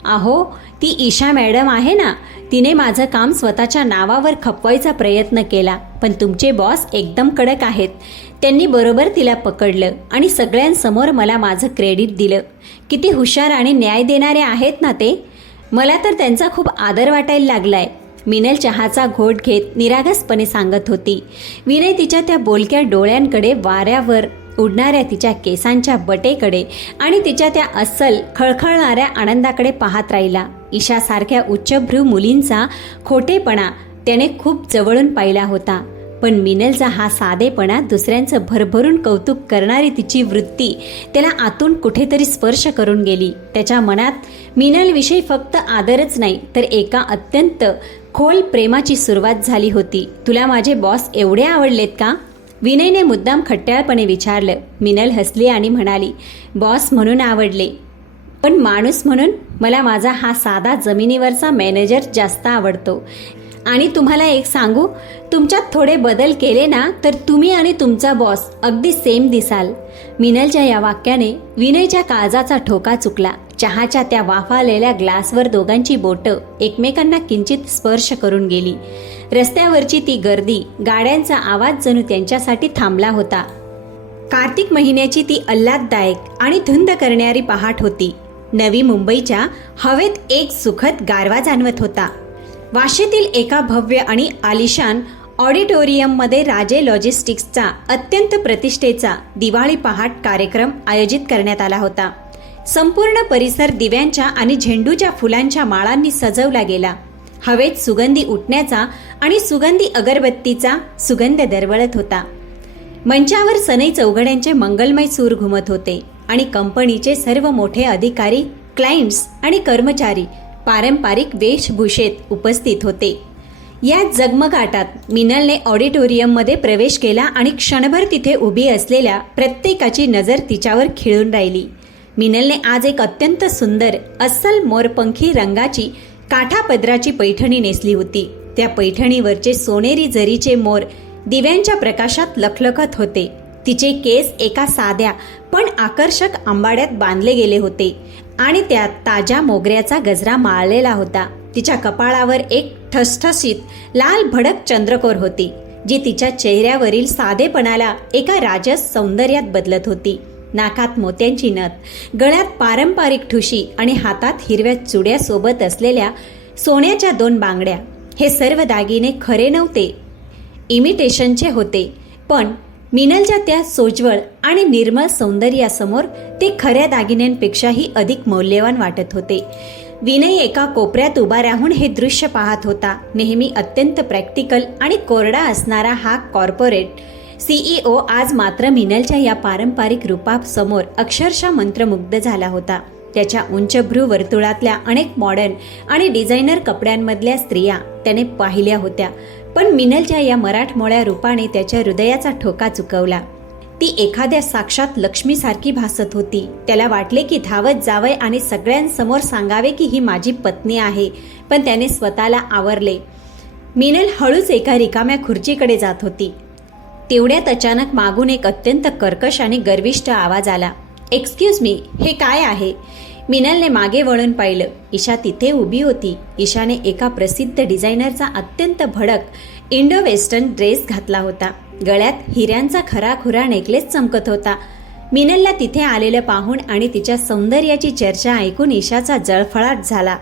अहो ती ईशा मॅडम आहे ना, तिने माझं काम स्वतःच्या नावावर खपवायचा प्रयत्न केला, पण तुमचे बॉस एकदम कडक आहेत. त्यांनी बरोबर तिला पकडलं आणि सगळ्यांसमोर मला माझं क्रेडिट दिलं. किती हुशार आणि न्याय देणारे आहेत ना ते. मला तर त्यांचा खूप आदर वाटायला लागलाय. मिनल चहाचा घोट घेत निरागसपणे सांगत होती. विनय तिच्या त्या बोलक्या डोळ्यांकडे, वाऱ्यावर उडणाऱ्या तिच्या केसांच्या बटेकडे आणि तिच्या त्या अस्सल खळखळणाऱ्या आनंदाकडे पाहत राहिला. ईशासारख्या उच्चभ्रू मुलींचा खोटेपणा त्याने खूप जवळून पाहिला होता, पण मिनलचा हा साधेपणा, दुसऱ्यांचं भरभरून कौतुक करणारी तिची वृत्ती त्याला आतून कुठेतरी स्पर्श करून गेली. त्याच्या मनात मिनलविषयी फक्त आदरच नाही तर एका अत्यंत खोल प्रेमाची सुरुवात झाली होती. तुला माझे बॉस एवढे आवडलेत का? विनयने मुद्दाम खट्याळपणे विचारलं. मिनल हसली आणि म्हणाली, बॉस म्हणून आवडले, पण माणूस म्हणून मला माझा हा साधा जमिनीवरचा मॅनेजर जास्त आवडतो. आणि तुम्हाला एक सांगू, तुमच्यात थोडे बदल केले ना तर तुम्ही आणि तुमचा बॉस अगदी सेम दिसाल. मिनलच्या या वाक्याने विनयच्या काळजाचा ठोका चुकला. चहाच्या त्या वाफालेल्या ग्लासवर दोघांची बोटं एकमेकांना किंचित स्पर्श करून गेली. रस्त्यावरची ती गर्दी, गाड्यांचा आवाज जणू त्यांच्यासाठी थांबला होता. कार्तिक महिन्याची ती आल्हाददायक आणि धुंद करणारी पहाट होती. नवी मुंबईच्या हवेत एक सुखद गारवा जाणवत होता. वाशीतील एका भव्य आणि आलिशान ऑडिटोरियममध्ये राजे लॉजिस्टिक्सचा अत्यंत प्रतिष्ठेचा दिवाळी पहाट कार्यक्रम आयोजित करण्यात आला होता. संपूर्ण परिसर दिव्यांच्या आणि झेंडूच्या फुलांच्या माळांनी सजवला गेला. हवेत सुगंधी उठण्याचा आणि सुगंधी अगरबत्तीचा सुगंध दरवळत होता. मंचावर सनई चौघड्यांचे मंगलमय सूर घुमत होते आणि कंपनीचे सर्व मोठे अधिकारी, क्लायंट्स आणि कर्मचारी पारंपरिक वेशभूषेत उपस्थित होते. या जगमगाटात मिनलने ऑडिटोरियममध्ये प्रवेश केला आणि क्षणभर तिथे उभी असलेल्या प्रत्येकाची नजर तिच्यावर खिळून राहिली. मिनलने आज एक अत्यंत सुंदर, अस्सल मोरपंखी रंगाची काठापदराची पैठणी नेसली होती. त्या पैठणीवरचे सोनेरी जरीचे मोर दिव्यांच्या प्रकाशात लखलखत होते. तिचे केस एका साध्या पण आकर्षक आंबाड्यात बांधले गेले होते आणि त्यात ताज्या मोगऱ्याचा गजरा माळलेला होता. तिच्या कपाळावर एक ठसठसीत लाल भडक चंद्रकोर होती, जी तिच्या चेहऱ्यावरील साधेपणाला एका राजस सौंदर्यात बदलत होती. नाकात मोत्यांची नथ, गळ्यात पारंपरिक ठुशी आणि हातात हिरव्या चुड्यासोबत असलेल्या सोन्याच्या 2 बांगड्या. हे सर्व दागिने खरे नव्हते, इमिटेशनचे होते, पण मिनलच्या त्या सोज्वळ आणि निर्मळ सौंदर्यासमोर ते खऱ्या दागिन्यांपेक्षाही अधिक मौल्यवान वाटत होते. विनय एका कोपऱ्यात उभा राहून हे दृश्य पाहत होता. नेहमी अत्यंत प्रॅक्टिकल आणि कोरडा असणारा हा कॉर्पोरेट CEO आज मात्र मिनलच्या या पारंपरिक रूपासमोर अक्षरशः मंत्रमुग्ध झाला होता. त्याच्या उंच भ्रू वर्तुळातल्या अनेक मॉडर्न आणि डिझायनर कपड्यांमधल्या स्त्रिया त्याने पाहिल्या होत्या, पण मिनलच्या या मराठमोळ्या रूपाने त्याच्या हृदयाचा ठोका चुकवला. ती एखाद्या साक्षात लक्ष्मीसारखी भासत होती. त्याला वाटले की धावत जावे आणि सगळ्यांसमोर सांगावे की ही माझी पत्नी आहे, पण त्याने स्वतःला आवरले. मिनल हळूच एका रिकाम्या खुर्चीकडे जात होती. तेवढ्यात अचानक मागून एक अत्यंत कर्कश आणि गर्विष्ठ आवाज आला. एक्सक्यूज मी, हे काय आहे? मिनलने मागे वळून पाहिलं. ईशा तिथे उभी होती. ईशाने एका प्रसिद्ध डिझायनरचा अत्यंत भडक इंडो वेस्टर्न ड्रेस घातला होता. गळ्यात हिऱ्यांचा खराखुरा नेकलेस चमकत होता. मिनलला तिथे आलेलं पाहून आणि तिच्या सौंदर्याची चर्चा ऐकून ईशाचा जळफळाट झाला.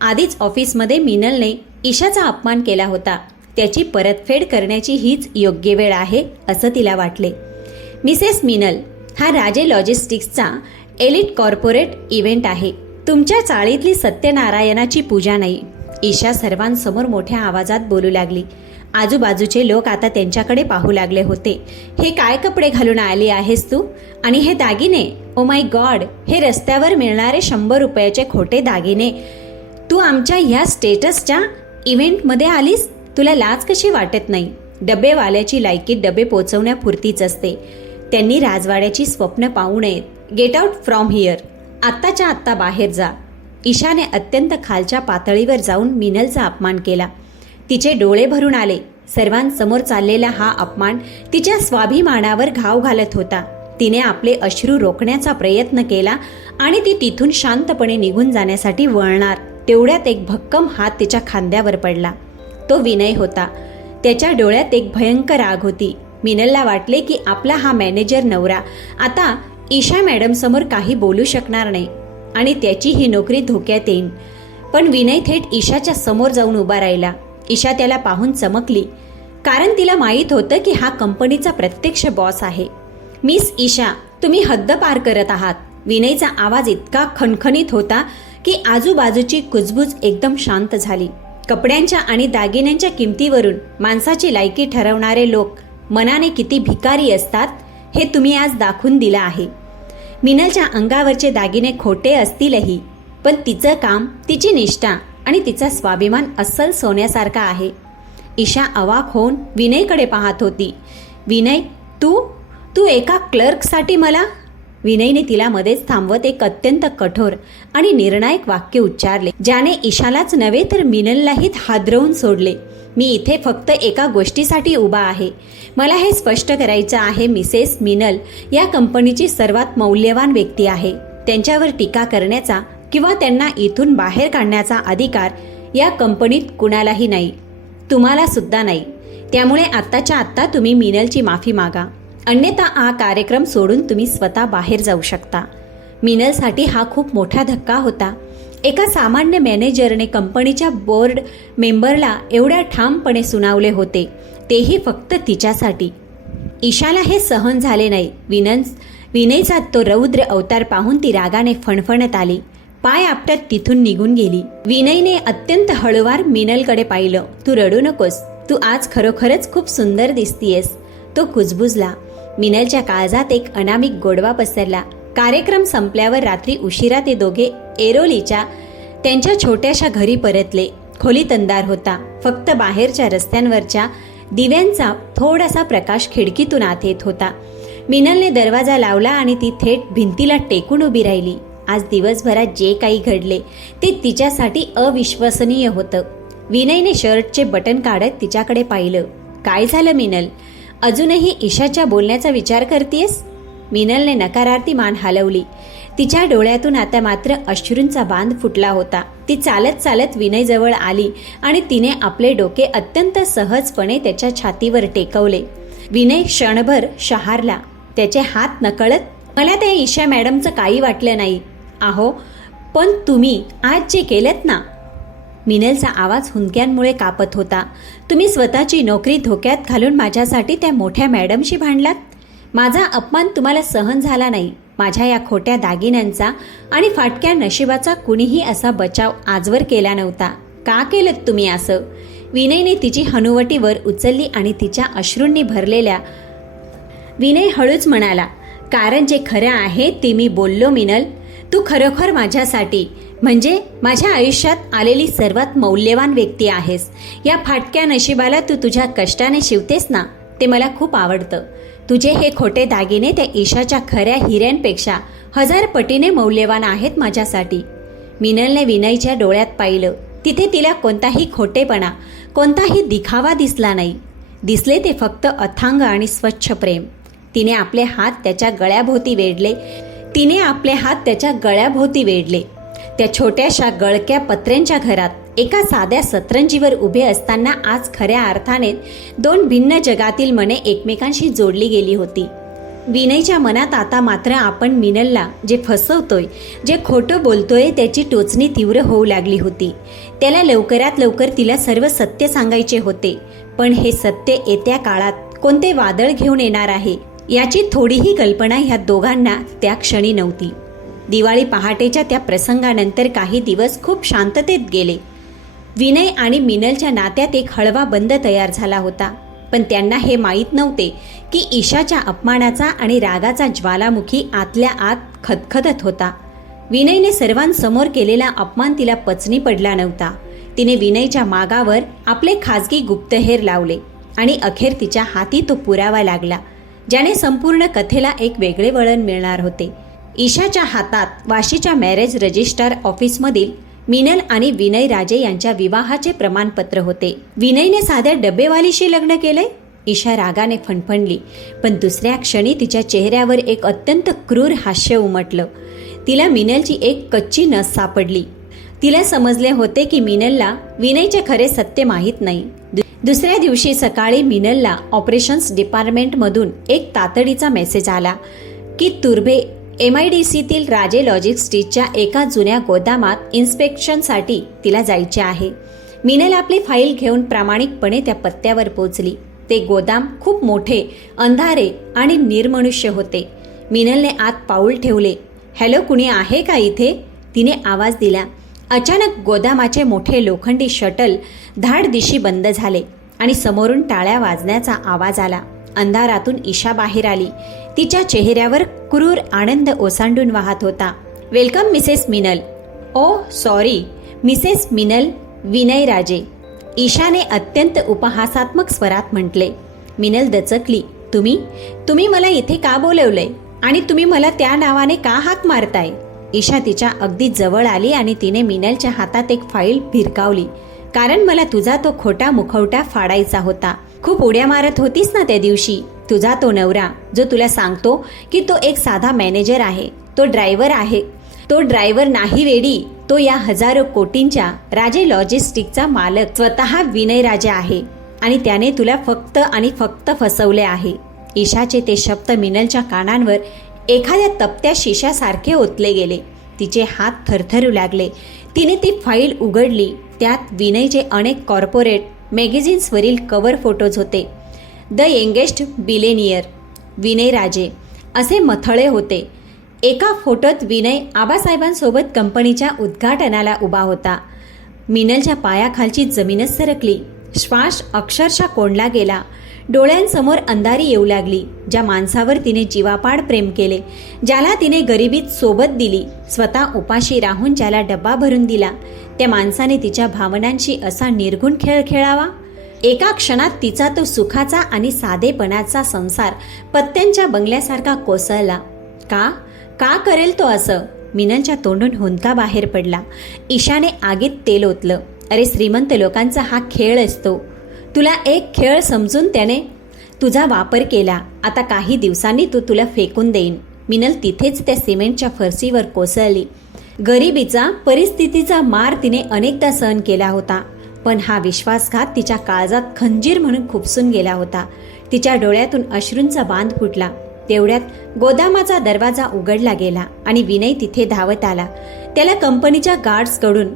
आधीच ऑफिसमध्ये मिनलने ईशाचा अपमान केला होता. त्याची परतफेड करण्याची हीच योग्य वेळ आहे असं तिला वाटले. मिसेस मिनल, हा राजे लॉजिस्टिक्सचा एलिट कॉर्पोरेट इव्हेंट आहे. तुमच्या चाळीतली सत्यनारायणाची पूजा नाही. ईशा सर्वांसमोर मोठ्या आवाजात बोलू लागली. आजूबाजूचे लोक आता त्यांच्याकडे पाहू लागले होते. हे काय कपडे घालून आली आहेस तू? आणि हे दागिने? ओ माय गॉड, हे रस्त्यावर मिळणारे 100 रुपयाचे खोटे दागिने. तू आमच्या ह्या स्टेटसच्या इव्हेंटमध्ये आलीस? तुला लाज कशी वाटत नाही? डबेवाल्याची लायकी डबे पोचवण्यापुरतीच असते. त्यांनी राजवाड्याची स्वप्न पाहू नयेत. Get out from here. आत्ताच्या आत्ता बाहेर जा. ईशाने अत्यंत खालच्या पातळीवर जाऊन मिनलचा अपमान केला. तिचे डोळे भरून आले. सर्वांसमोर चाललेला हा अपमान तिच्या स्वाभिमानावर घाव घालत होता. तिने आपले अश्रू रोखण्याचा प्रयत्न केला आणि ती तिथून शांतपणे निघून जाण्यासाठी वळणार तेवढ्यात एक भक्कम हात तिच्या खांद्यावर पडला. तो विनय होता. त्याच्या डोळ्यात एक भयंकर आग होती. मिनलला वाटले की आपला हा मॅनेजर नवरा आता ईशा मॅडम समोर काही बोलू शकणार नाही आणि त्याची ही नोकरी धोक्यात येईल. पण विनय थेट ईशाच्या समोर जाऊन उभा राहिला. ईशा त्याला पाहून चमकली, कारण तिला माहीत होतं की हा कंपनीचा प्रत्यक्ष बॉस आहे. मिस ईशा, तुम्ही हद्द पार करत आहात. विनयचा आवाज इतका खणखणीत होता की आजूबाजूची कुजबूज एकदम शांत झाली. कपड्यांच्या आणि दागिन्यांच्या किमतीवरून माणसाची लायकी ठरवणारे लोक मनाने किती भिकारी असतात हे तुम्ही आज दाखवून दिलं आहे. मिनलच्या अंगावरचे दागिने खोटे असतीलही, पण तिचं काम, तिची निष्ठा आणि तिचा स्वाभिमान अस्सल सोन्यासारखा आहे. ईशा अवाक होऊन विनयकडे पाहत होती. विनय, तू एका क्लर्कसाठी मला? विनयने तिला मध्येच थांबवत एक अत्यंत कठोर आणि निर्णायक वाक्य उच्चारले, ज्याने ईशालाच नव्हे तर मिनललाही हादरवून सोडले. मी इथे फक्त एका गोष्टीसाठी उभा आहे. मला हे स्पष्ट करायचं आहे, मिसेस मिनल या कंपनीची सर्वात मौल्यवान व्यक्ती आहे. त्यांच्यावर टीका करण्याचा किंवा त्यांना इथून बाहेर काढण्याचा अधिकार या कंपनीत कुणालाही नाही, तुम्हाला सुद्धा नाही. त्यामुळे आत्ताच्या आत्ता तुम्ही मिनलची माफी मागा, अन्यथा हा कार्यक्रम सोडून तुम्ही स्वतः बाहेर जाऊ शकता. मिनलसाठी हा खूप मोठा धक्का होता. एका सामान्य मॅनेजरने कंपनीच्या बोर्ड मेंबरला एवढ्या ठामपणे सुनावले होते, तेही फक्त तिच्यासाठी. ईशाला हे सहन झाले नाही. विनयचा तो रौद्र अवतार पाहून ती रागाने फणफणत आली. पाय आपटत तिथून निघून गेली. विनयने अत्यंत हळूवार मिनलकडे पाहिलं. तू रडू नकोस, तू आज खरोखरच खूप सुंदर दिसतीयस. तो कुजबुजला. मिनलच्या काळजात एक अनामिक गोडवा पसरला. कार्यक्रम संपल्यावर रात्री उशिरा ते दोघे एरोलीच्या त्यांच्या छोट्याशा घरी परतले. खोलीत अंधार होता. फक्त बाहेरच्या रस्त्यांवरच्या दिव्यांचा थोडासा प्रकाश खिडकीतून आत येत होता. मिनलने दरवाजा लावला आणि ती थेट भिंतीला टेकून उभी राहिली. आज दिवसभरात जे काही घडले ते तिच्यासाठी अविश्वसनीय होतं. विनयने शर्टचे बटन काढत तिच्याकडे पाहिलं. काय झालं मिनल? अजूनही ईशाच्या बोलण्याचा विचार करतेस? मिनलने नकारार्थी मान हलवली. तिच्या डोळ्यातून आता मात्र अश्रूंचा बांध फुटला होता. ती चालत चालत विनयजवळ आली आणि तिने आपले डोके अत्यंत सहजपणे त्याच्या छातीवर टेकवले. विनय क्षणभर शहारला. त्याचे हात नकळत, मला त्या ईशा मॅडमचं काही वाटलं नाही आहो, पण तुम्ही आज जे केलंत ना. मिनलचा आवाज हुंदक्यांमुळे कापत होता. तुम्ही स्वतःची नोकरी धोक्यात घालून माझ्यासाठी त्या मोठ्या मॅडमशी भांडलात. माझा अपमान तुम्हाला सहन झाला नाही. माझ्या या खोट्या दागिन्यांचा आणि फाटक्या नशिबाचा कुणीही असा बचाव आजवर केला नव्हता. का केलं तुम्ही असं? विनयने तिची हनुवटी वर उचलली आणि तिच्या अश्रूंनी भरलेल्या. विनय हळूच म्हणाला, कारण जे खरं आहे ते मी बोललो मिनल. तू खरोखर माझ्यासाठी, म्हणजे माझ्या आयुष्यात आलेली सर्वात मौल्यवान व्यक्ती आहेस. या फाटक्या नशिबाला तू तुझ्या कष्टाने शिवतेस ना, ते मला खूप आवडतं. तुझे हे खोटे दागिने त्या ईशाच्या खऱ्या हिऱ्यांपेक्षा 1000 पटीने मौल्यवान आहेत माझ्यासाठी. मिनलने विनयच्या डोळ्यात पाहिलं. तिथे तिला कोणताही खोटेपणा, कोणताही दिखावा दिसला नाही. दिसले ते फक्त अथांग आणि स्वच्छ प्रेम. तिने आपले हात त्याच्या गळ्याभोवती वेढले. त्या छोट्याशा गळक्या पत्र्यांच्या घरात एका साध्या सतरंजीवर उभे असताना आज खऱ्या अर्थाने 2 भिन्न जगातील मने एकमेकांशी जोडली गेली होती. विनयच्या मनात आता मात्र आपण मिनलला जे फसवतोय, जे खोटं बोलतोय त्याची टोचणी तीव्र होऊ लागली होती. त्याला लवकरात लवकर तिला सर्व सत्य सांगायचे होते. पण हे सत्य येत्या काळात कोणते वादळ घेऊन येणार आहे याची थोडीही कल्पना ह्या दोघांना त्या क्षणी नव्हती. दिवाळी पहाटेच्या त्या प्रसंगानंतर काही दिवस खूप शांततेत गेले. विनय आणि मिनलच्या नात्यात एक हळवा बंद तयार झाला होता, पण त्यांना हे माहीत नव्हते की ईशाच्या अपमानाचा आणि रागाचा ज्वालामुखी आतल्या आत खदखदत होता. विनयने सर्वांसमोर केलेला अपमान तिला पचनी पडला नव्हता. तिने विनयच्या मागावर आपले खाजगी गुप्तहेर लावले आणि अखेर तिच्या हाती तो पुरावा लागला, ज्याने संपूर्ण कथेला एक वेगळे वळण मिळणार होते. ईशाच्या हातात वाशीच्या मॅरेज रजिस्ट्रार ऑफिसमधील मिनल आणि विनय राजे यांच्या विवाहाचे प्रमाणपत्र होते. विनयने साध्या डबेवालीशी लग्न केलंय? ईशा रागाने फणफणली, पण दुसऱ्या क्षणी तिच्या चेहऱ्यावर एक अत्यंत क्रूर हास्य उमटलं. तिला मिनलची एक कच्ची नस सापडली. तिला समजले होते की मिनलला विनयचे खरे सत्य माहीत नाही. दुसऱ्या दिवशी सकाळी मिनलला ऑपरेशन्स डिपार्टमेंटमधून एक तातडीचा मेसेज आला की तुर्भे MIDCतील राजे लॉजिस्टिक्सच्या एका जुन्या गोदामात इन्स्पेक्शनसाठी तिला जायचे आहे. मिनल आपली फाईल घेऊन प्रामाणिकपणे त्या पत्त्यावर पोहोचली. ते गोदाम खूप मोठे, अंधारे आणि निर्मनुष्य होते. मिनलने आत पाऊल ठेवले. हॅलो, कुणी आहे का इथे? तिने आवाज दिला. अचानक गोदामाचे मोठे लोखंडी शटल धाडदिशी बंद झाले आणि समोरून टाळ्या वाजण्याचा आवाज आला. अंधारातून ईशा बाहेर आली. तिच्या चेहऱ्यावर क्रूर आनंद ओसांडून वाहत होता. Welcome Mrs Minal. Oh sorry, Mrs Minal Vinay Raje, ईशाने अत्यंत उपहासात्मक स्वरात म्हटले. मिनल दचकली. तुम्ही मला इथे का बोलवलंय आणि तुम्ही मला त्या नावाने का हाक मारताय? ईशा तिच्या अगदी जवळ आली आणि तिने मिनलच्या हातात एक फाईल भिरकावली. कारण मला तुझा तो खोटा मुखवटा फाडायचा होता. खूप उड्या मारत होतीस ना त्या दिवशी. तुझा तो नवरा जो तुला सांगतो की तो एक साधा मॅनेजर आहे, तो ड्रायव्हर आहे. तो ड्रायव्हर नाही वेडी, तो या हजारो कोटींच्या राजे लॉजिस्टिक्सचा मालक स्वतः विनय राजे आहे आणि त्याने तुला फक्त आणि फक्त फसवले आहे. ईशाचे ते शब्द मिनलच्या कानांवर एखाद्या तपत्या शिशासारखे ओतले गेले. तिचे हात थरथरू लागले. तिने ती फाईल उघडली. त्यात विनयचे अनेक कॉर्पोरेट मॅगझिन्सवरील कव्हर फोटोज होते. द यंगेस्ट बिलेनियर विनय राजे असे मथळे होते. एका फोटोत विनय आबासाहेबांसोबत कंपनीच्या उद्घाटनाला उभा होता. मिनलच्या पायाखालची जमीनच सरकली. श्वास अक्षरशः कोंडला गेला. डोळ्यांसमोर अंधारी येऊ लागली. ज्या माणसावर तिने जीवापाड प्रेम केले, ज्याला तिने गरिबीत सोबत दिली, स्वतः उपाशी राहून ज्याला डब्बा भरून दिला, त्या माणसाने तिच्या भावनांशी असा निर्गुण खेळ खेळावा? एका क्षणात तिचा तो सुखाचा आणि साधेपणाचा संसार पत्त्यांच्या बंगल्यासारखा कोसळला. का करेल तो असं? मिनलच्या तोंडून हुंदका बाहेर पडला. ईशाने आगीत तेल ओतलं. अरे, श्रीमंत लोकांचा हा खेळ असतो. तुला एक खेळ समजून त्याने तुझा वापर केला. आता काही दिवसांनी तो तुला फेकून देईन. मिनल तिथेच त्या सिमेंटच्या फरशीवर कोसळली. गरिबीचा, परिस्थितीचा मार तिने अनेकदा सहन केला होता, पण हा विश्वासघात तिच्या काळजात खंजीर म्हणून खुपसून गेला होता. तिच्या डोळ्यातून अश्रूंचा बांध फुटला. तेवढ्यात गोदामाचा दरवाजा उघडला गेला आणि विनय तिथे धावत आला. त्याला कंपनीच्या गार्ड्सकडून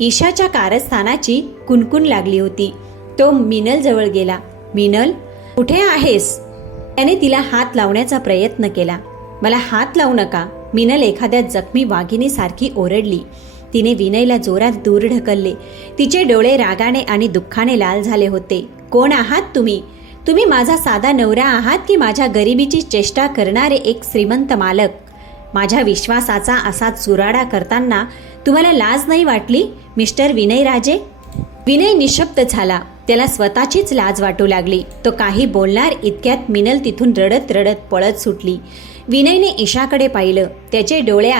ईशाच्या कारस्थानाची कुणकुण लागली होती. तो मिनल जवळ गेला. मिनल, कुठे आहेस? त्याने तिला हात लावण्याचा प्रयत्न केला. मला हात लावू नका, मिनल एखाद्या जखमी वाघिणीसारखी ओरडली. तिने विनयला जोरात दूर ढकलले. तिचे डोळे रागाने आणि दुःखाने लाल झाले होते. कोण आहात तुम्ही? तुम्ही माझा साधा नवरा आहात की माझ्या गरिबीची चेष्टा करणारे एक श्रीमंत मालक? माझ्या विश्वासाचा असा चुराडा करताना तुम्हाला लाज नाही वाटली, मिस्टर विनय राजे? विनय निशब्द झाला. त्याला स्वतःचीच लाज वाटू लागली. तो काही बोलणार इतक्यात मिनल तिथून रडत रडत पळत सुटली. विनयने ईशाकडे पाहिलं. त्याचे डोळे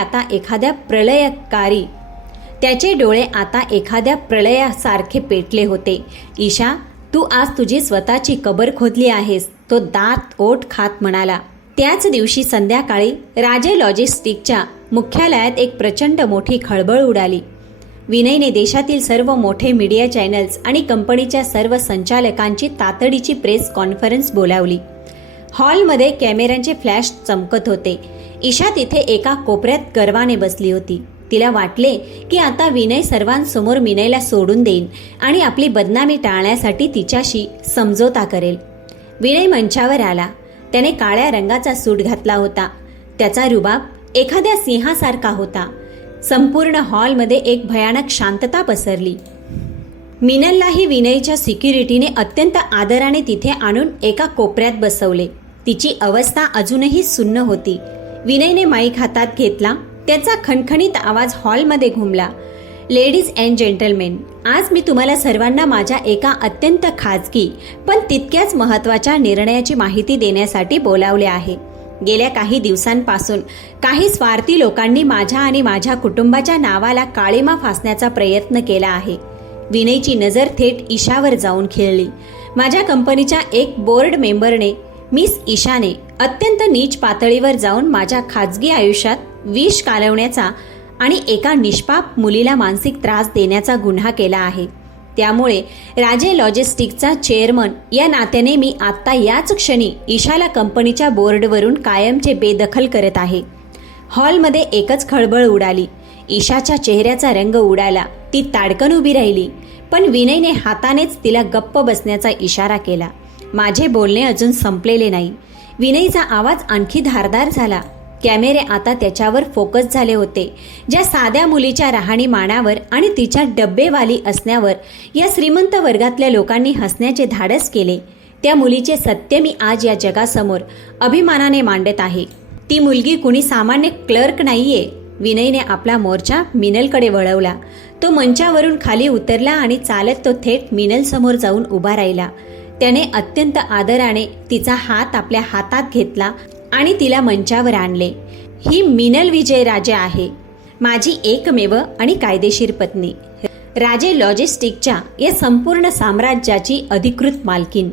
आता एखाद्या प्रलयासारखे पेटले होते. ईशा, तू आज तुझी स्वतःची कबर खोदली आहेस, तो दात ओठ खात म्हणाला. त्याच दिवशी संध्याकाळी राजे लॉजिस्टिक्सच्या मुख्यालयात एक प्रचंड मोठी खळबळ उडाली. विनयने देशातील सर्व मोठे मीडिया चॅनल्स आणि कंपनीच्या सर्व संचालकांची तातडीची प्रेस कॉन्फरन्स बोलावली. हॉलमध्ये कॅमेऱ्यांचे फ्लॅश चमकत होते. ईशा तिथे एका कोपऱ्यात गर्वाने बसली होती. तिला वाटले की आता विनय सर्वांसमोर मिनयला सोडून देईन आणि आपली बदनामी टाळण्यासाठी तिच्याशी समझोता करेल. विनय मंचावर आला. त्याने काळ्या रंगाचा सूट घातला होता. त्याचा रुबाब एखाद्या सिंहासारखा होता. संपूर्ण हॉलमध्ये एक भयानक शांतता पसरली. मिनललाही विनयच्या सिक्युरिटीने अत्यंत आदराने तिथे आणून एका कोपऱ्यात बसवले. तिची अवस्था अजूनही सुन्न होती. विनयने माईक हातात घेतला. त्याचा खणखणीत आवाज हॉलमध्ये घुमला. लेडीज अँड जेंटलमेन, आज मी तुम्हाला सर्वांना माझ्या एका अत्यंत खाजगी पण तितक्याच महत्त्वाच्या निर्णयाची माहिती देण्यासाठी बोलावले आहे. गेल्या काही दिवसांपासून काही स्वार्थी लोकांनी माझ्या आणि माझ्या कुटुंबाच्या नावाला काळिमा फासण्याचा प्रयत्न केला आहे. विनयची नजर थेट ईशावर जाऊन खेळली. माझ्या कंपनीच्या एक बोर्ड मेंबरने, मिस ईशाने, अत्यंत नीच पातळीवर जाऊन माझ्या खाजगी आयुष्यात विष कालवण्याचा आणि एका निष्पाप मुलीला मानसिक त्रास देण्याचा गुन्हा केला आहे. त्यामुळे राजे लॉजिस्टिक्सचा चेअरमन या नात्याने मी आत्ता याच क्षणी ईशाला कंपनीच्या बोर्डवरून कायमचे बेदखल करत आहे. हॉलमध्ये एकच खळबळ उडाली. ईशाच्या चेहऱ्याचा रंग उडाला. ती ताडकन उभी राहिली. पण विनयने हातानेच तिला गप्प बसण्याचा इशारा केला. माझे बोलणे अजून संपलेले नाही. विनयचा आवाज आणखी धारदार झाला. कॅमेरे आता त्याच्यावर फोकस झाले होते. ज्या साध्या मुलीच्या राहणीमानावर आणि तिच्या डब्बेवाली असण्यावर या श्रीमंत वर्गातल्या लोकांनी हसण्याचे धाडस केले, त्या मुलीचे सत्य मी आज या जगासमोर अभिमानाने मांडत आहे. ती मुलगी कुणी सामान्य क्लर्क नाहीये. विनयने आपला मोर्चा मिनलकडे वळवला. तो मंचावरून खाली उतरला आणि चालत तो थेट मिनल समोर जाऊन उभा राहिला. त्याने अत्यंत आदराने तिचा हात आपल्या हातात घेतला आणि तिला मंचावर आणले. ही मिनल विजय राजे आहे, माझी एकमेव आणि कायदेशीर पत्नी, राजे लॉजिस्टिकच्या या संपूर्ण साम्राज्याची अधिकृत मालकीन.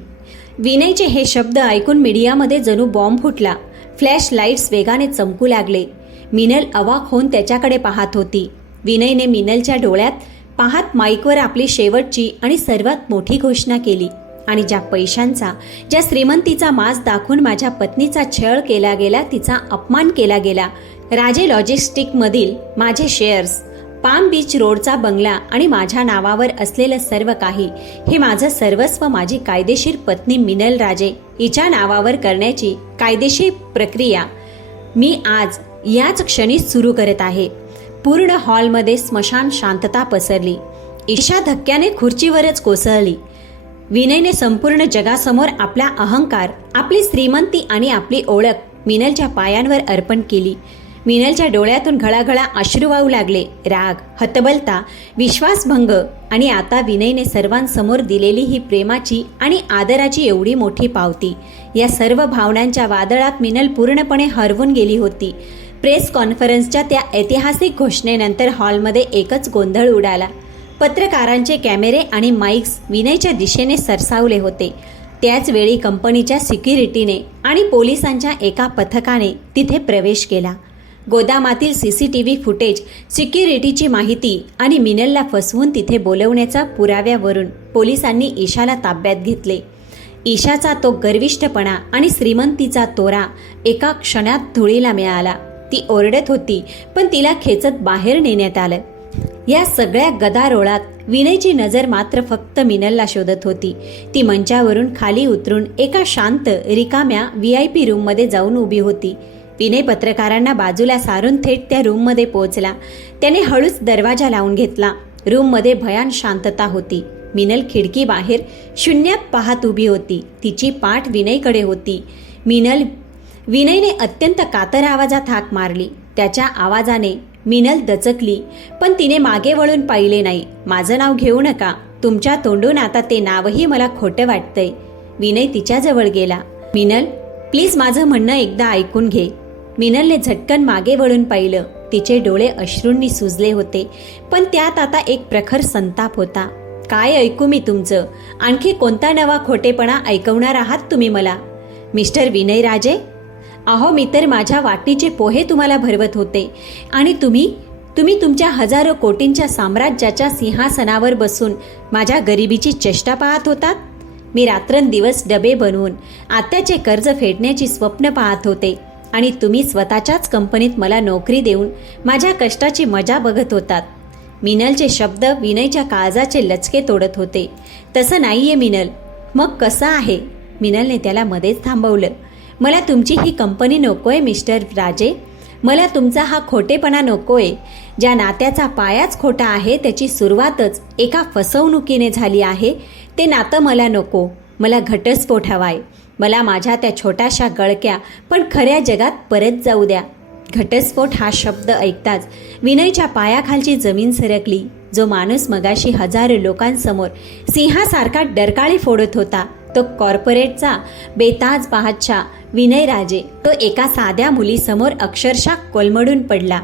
विनयचे हे शब्द ऐकून मीडियामध्ये जणू बॉम्ब फुटला. फ्लॅश लाईट्स वेगाने चमकू लागले. मिनल अवाक होऊन त्याच्याकडे पाहत होती. विनयने मिनलच्या डोळ्यात पाहत माईकवर आपली शेवटची आणि सर्वात मोठी घोषणा केली. आणि ज्या पैशांचा, ज्या श्रीमंतीचा माज दाखवून माझ्या पत्नीचा छळ केला गेला, तिचा अपमान केला गेला, राजे लॉजिस्टिकमधील माझे शेअर्स, पाम बीच रोडचा बंगला आणि माझ्या नावावर असलेलं सर्व काही, हे माझं सर्वस्व माझी कायदेशीर पत्नी मिनल राजे हिच्या नावावर करण्याची कायदेशीर प्रक्रिया मी आज याच क्षणी सुरू करत आहे. पूर्ण हॉलमध्ये स्मशान शांतता पसरली. ईशा धक्क्याने खुर्चीवरच कोसळली. विनयने संपूर्ण जगासमोर आपला अहंकार, आपली श्रीमंती आणि आपली ओळख मिनलच्या पायांवर अर्पण केली. मिनलच्या डोळ्यातून घळाघळा अश्रू वाहू लागले. राग, हतबलता, विश्वासभंग आणि आता विनयने सर्वांसमोर दिलेली ही प्रेमाची आणि आदराची एवढी मोठी पावती, या सर्व भावनांच्या वादळात मिनल पूर्णपणे हरवून गेली होती. प्रेस कॉन्फरन्सच्या त्या ऐतिहासिक घोषणेनंतर हॉलमध्ये एकच गोंधळ उडाला. पत्रकारांचे कॅमेरे आणि माईक्स विनयच्या दिशेने सरसावले होते. त्याच वेळी कंपनीच्या सिक्युरिटीने आणि पोलिसांच्या एका पथकाने तिथे प्रवेश केला. गोदामातील CCTV फुटेज, सिक्युरिटीची माहिती आणि मिनलला फसवून तिथे बोलवण्याच्या पुराव्यावरून पोलिसांनी ईशाला ताब्यात घेतले. ईशाचा तो गर्विष्ठपणा आणि श्रीमंतीचा तोरा एका क्षणात धुळीला मिळाला. ती ओरडत होती, पण तिला खेचत बाहेर नेण्यात आलं. या सगळ्या गदारोळात विनयची नजर मात्र फक्त मिनलला शोधत होती. ती मंचावरून खाली उतरून एका शांत रिकाम्या VIP रूममध्ये जाऊन उभी होती. विनय पत्रकारांना बाजूला सारून थेट त्या रूममध्ये पोहोचला. त्याने हळूच दरवाजा लावून घेतला. रूममध्ये भयान शांतता होती. मिनल खिडकी बाहेर शून्यात पाहत उभी होती. तिची पाठ विनयकडे होती. विनयने अत्यंत कातर आवाजात हाक मारली. त्याच्या आवाजाने मिनल दचकली, पण तिने मागे वळून पाहिले नाही. माझं नाव घेऊ नका. तुमच्या तोंडून आता ते नावही मला खोटं वाटतंय. विनय तिच्याजवळ गेला. मिनल, प्लीज माझं म्हणणं एकदा ऐकून घे. मिनलने झटकन मागे वळून पाहिलं. तिचे डोळे अश्रूंनी सुजले होते, पण त्यात आता एक प्रखर संताप होता. काय ऐकू मी तुमचं? आणखी कोणता नवा खोटेपणा ऐकवणार आहात तुम्ही मला? मिस्टर विनय राजे, अहो मी तर माझ्या वाटीचे पोहे तुम्हाला भरवत होते आणि तुम्ही तुमच्या हजारो कोटींच्या साम्राज्याच्या सिंहासनावर बसून माझ्या गरिबीची चेष्टा पाहत होतात. मी रात्रंदिवस डबे बनवून आत्याचे कर्ज फेडण्याची स्वप्न पाहत होते आणि तुम्ही स्वतःच्याच कंपनीत मला नोकरी देऊन माझ्या कष्टाची मजा बघत होतात. मिनलचे शब्द विनयच्या काळजाचे लचके तोडत होते. तसं नाहीये मिनल. मग कसं आहे? मिनलने त्याला मध्येच थांबवलं. मला तुमची ही कंपनी नकोय मिस्टर राजे. मला तुमचा हा खोटेपणा नकोय. ज्या नात्याचा पायाच खोटा आहे त्याची सुरुवातच एका फसवणुकीने झाली आहे ते नातं मला नको. मला घटस्फोट हवाय. मला माझ्या त्या छोट्याशा गळक्या पण खऱ्या जगात परत जाऊ द्या. घटस्फोट हा शब्द ऐकताच विनयच्या पायाखालची जमीन सरकली. जो माणूस मगाशी हजारो लोकांसमोर सिंहासारखा डरकाळी फोडत होता तो कॉर्पोरेटचा बेताज बादशाह विनय राजे तो एका साध्या मुलीसमोर अक्षरशः कोलमडून पडला.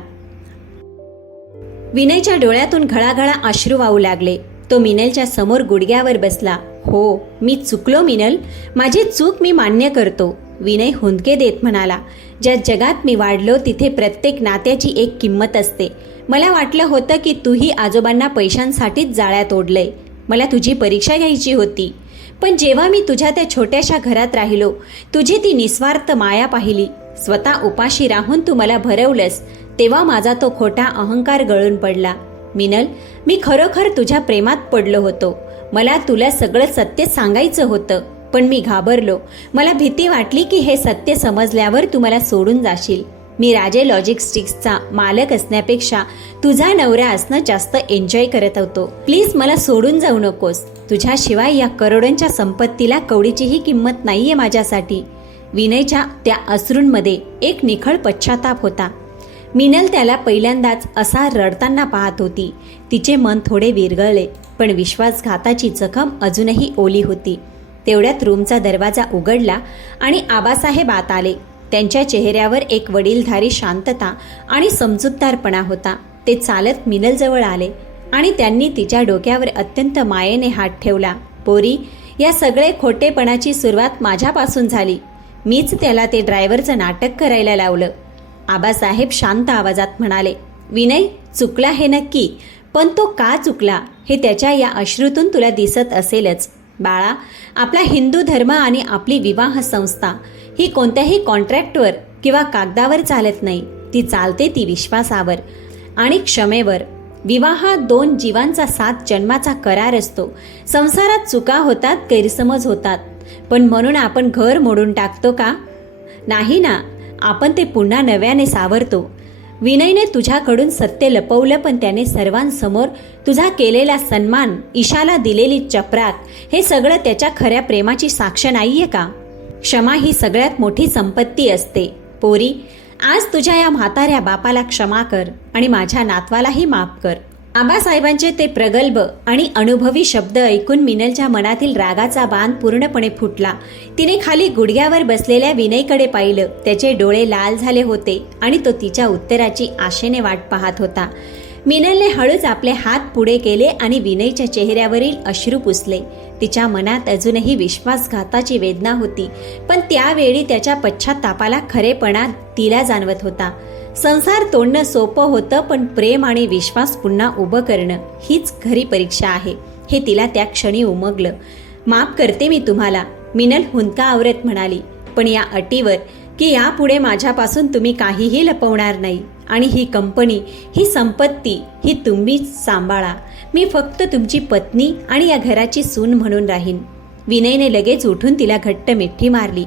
विनयच्या डोळ्यातून घळाघळा अश्रू वाहू लागले. तो मिनलच्या समोर गुडघ्यावर बसला. हो, मी चुकलो मिनल, माझी चूक मी मान्य करतो. विनय हुंदके देत म्हणाला. ज्या जगात मी वाढलो तिथे प्रत्येक नात्याची एक किंमत असते. मला वाटलं होतं की तूही आजोबांना पैशांसाठीच जाळ्यात ओढलंय. मला तुझी परीक्षा घ्यायची होती. पण जेव्हा मी तुझ्या त्या छोट्याशा घरात राहिलो, तुझी ती निस्वार्थ माया पाहिली, स्वतः उपाशी राहून तू मला भरवलंस, तेव्हा माझा तो खोटा अहंकार गळून पडला. मिनल, मी खरोखर तुझ्या प्रेमात पडलो होतो. मला तुला सगळं सत्य सांगायचं होतं, पण मी घाबरलो. मला भीती वाटली की हे सत्य समजल्यावर तू मला सोडून जाशील. मी राजे लॉजिस्टिक्सचा मालक असण्यापेक्षा तुझा नवरा असणं जास्त एन्जॉय करत होतो. प्लीज मला सोडून जाऊ नकोस. तुझ्याशिवाय या करोडोंच्या संपत्तीला कवडीचीही किंमत नाहीये माझ्यासाठी. विनयच्या त्या अश्रूंमध्ये एक निखळ पश्चाताप होता. मिनल त्याला पहिल्यांदाच असा रडताना पाहत होती. तिचे मन थोडे विरघळले, पण विश्वासघाताची जखम अजूनही ओली होती. तेवढ्यात रूमचा दरवाजा उघडला आणि आबासाहेब आत आले. त्यांच्या चेहऱ्यावर एक वडीलधारी शांतता आणि समजूतदारपणा होता. ते चालत मिनलजवळ आले आणि त्यांनी तिच्या डोक्यावर अत्यंत मायेने हात ठेवला. पोरी, या सगळे खोटेपणाची सुरुवात माझ्यापासून झाली. मीच त्याला ते ड्रायव्हरचं नाटक करायला लावलं. आबासाहेब शांत आवाजात म्हणाले. विनय चुकला हे नक्की, पण तो का चुकला हे त्याच्या या अश्रूतून तुला दिसत असेलच. बाळा, आपला हिंदू धर्म आणि आपली विवाह संस्था ही कोणत्याही कॉन्ट्रॅक्टवर किंवा कागदावर चालत नाही. ती चालते ती विश्वासावर आणि क्षमेवर. विवाह 2 जीवांचा 7 जन्माचा करार असतो. संसारात चुका होतात, गैरसमज होतात, पण म्हणून आपण घर मोडून टाकतो का? नाही ना, आपण ते पुन्हा नव्याने सावरतो. विनयने तुझ्याकडून सत्य लपवलं, पण त्याने सर्वांसमोर तुझा केलेला सन्मान, ईशाला दिलेली चपराक, हे सगळं त्याच्या खऱ्या प्रेमाची साक्ष नाहीये का? क्षमा ही सगळ्यात मोठी संपत्ती असते. पोरी, आज तुझ्या या म्हाताऱ्या बापाला क्षमा कर आणि माझ्या नातवालाही माफ कर. आबासाहेबांचे ते प्रगल्भ आणि अनुभवी शब्द ऐकून मिनलच्या मनातील रागाचा बांध पूर्णपणे फुटला. तिने खाली गुडघ्यावर बसलेल्या विनयकडे पाहिलं. त्याचे डोळे लाल झाले होते आणि तो तिच्या उत्तराची आशेने वाट पाहत होता. मिनलने हळूच आपले हात पुढे केले आणि विनयच्या चेहऱ्यावरील अश्रू पुसले. तिच्या मनात अजूनही विश्वासघाताची वेदना होती, पण त्यावेळी त्याच्या पश्चात्तापाला खरेपणा तिला जाणवत होता. संसार तोडणं सोपं होतं, पण प्रेम आणि विश्वास पुन्हा उभं करणं हीच खरी परीक्षा आहे, हे तिला त्या क्षणी उमगलं. माफ करते मी तुम्हाला, मिनल हुंदका आवरत म्हणाली, पण या अटीवर की यापुढे माझ्यापासून तुम्ही काहीही लपवणार नाही आणि ही कंपनी, ही संपत्ती, ही तुम्हीच सांभाळा. मी फक्त तुमची पत्नी आणि या घराची सून म्हणून राहीन. विनयने लगेच उठून तिला घट्ट मिठी मारली.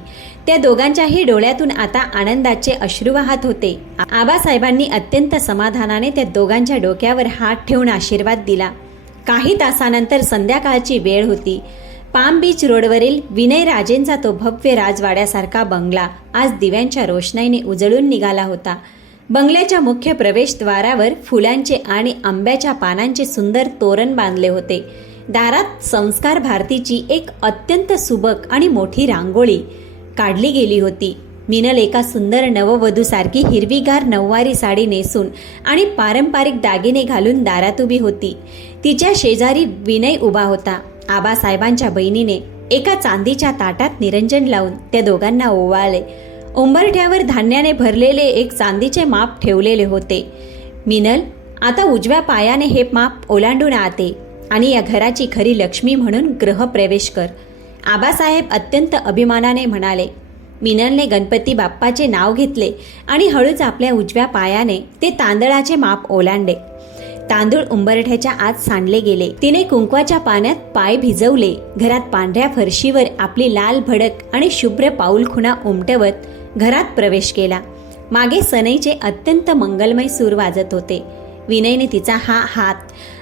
त्या दोघांच्याही डोळ्यातून आता आनंदाचे अश्रू वाहत होते. आबासाहेबांनी अत्यंत समाधानाने त्या दोघांच्या डोक्यावर हात ठेवून आशीर्वाद दिला. काही तासानंतर संध्याकाळची वेळ होती. पाम बीच रोडवरील विनय राजेंचा तो भव्य राजवाड्यासारखा बंगला आज दिव्यांच्या रोषणाईने उजळून निघाला होता. बंगल्याच्या मुख्य प्रवेशद्वारावर फुलांचे आणि आंब्याच्या पानांचे सुंदर तोरण बांधले होते. दारात संस्कार भारतीची एक अत्यंत सुबक आणि मोठी रांगोळी काढली गेली होती. मिनल एका सुंदर नववधूसारखी हिरवीगार नऊवारी साडी नेसून आणि पारंपरिक दागिने घालून दारात उभी होती. तिच्या शेजारी विनय उभा होता. आबासाहेबांच्या बहिणीने एका चांदीच्या ताटात निरंजन लावून त्या दोघांना ओवाळले. उंबरठ्यावर धान्याने भरलेले एक चांदीचे माप ठेवलेले होते. मिनल, आता उजव्या पायाने हे माप ओलांडून आते आणि या घराची खरी लक्ष्मी म्हणून गृहप्रवेश कर, आबासाहेब अत्यंत अभिमानाने म्हणाले. मिनलने गणपती बाप्पाचे नाव घेतले आणि हळूच आपल्या उजव्या पायाने ते तांदळाचे माप ओलांडले. तांदूळ उंबरठ्याच्या आत सांडले गेले. तिने कुंकवाच्या पाण्यात पाय भिजवले. घरात पांढऱ्या फरशीवर आपली लाल भडक आणि शुभ्र पाऊलखुणा उमटवत घरात प्रवेश केला. मागे सनईचे अत्यंत मंगलमय सूर वाजत होते. विनयने तिचा हा हात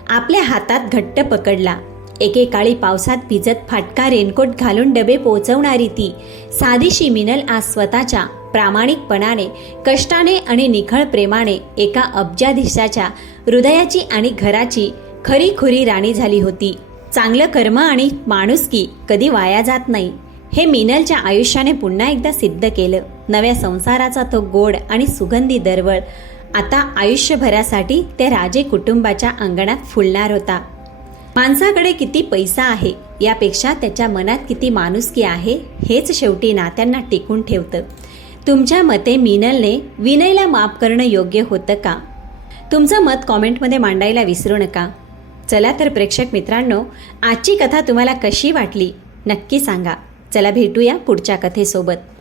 आपल्या हातात घट्ट पकडला. एकेकाळी पावसात भिजत फाटका रेनकोट घालून डबे पोहोचवणारी ती साधीशी मिनल आज स्वतःच्या प्रामाणिकपणाने, कष्टाने आणि निखळ प्रेमाने एका अब्जाधीशाच्या हृदयाची आणि घराची खरीखुरी राणी झाली होती. चांगलं कर्म आणि माणुसकी कधी वाया जात नाही हे मिनलच्या आयुष्याने पुन्हा एकदा सिद्ध केलं. नव्या संसाराचा तो गोड आणि सुगंधी दरवळ आता आयुष्यभरासाठी त्या राजे कुटुंबाच्या अंगणात फुलणार होता. माणसाकडे किती पैसा आहे यापेक्षा त्याच्या मनात किती माणुसकी आहे हेच शेवटी नात्यांना टिकून ठेवतं. तुमच्या मते मिनलने विनयला माफ करणं योग्य होतं का? तुमचं मत कॉमेंटमध्ये मांडायला विसरू नका. चला तर प्रेक्षक मित्रांनो, आजची कथा तुम्हाला कशी वाटली नक्की सांगा. चला भेटूया पुढच्या कथेसोबत.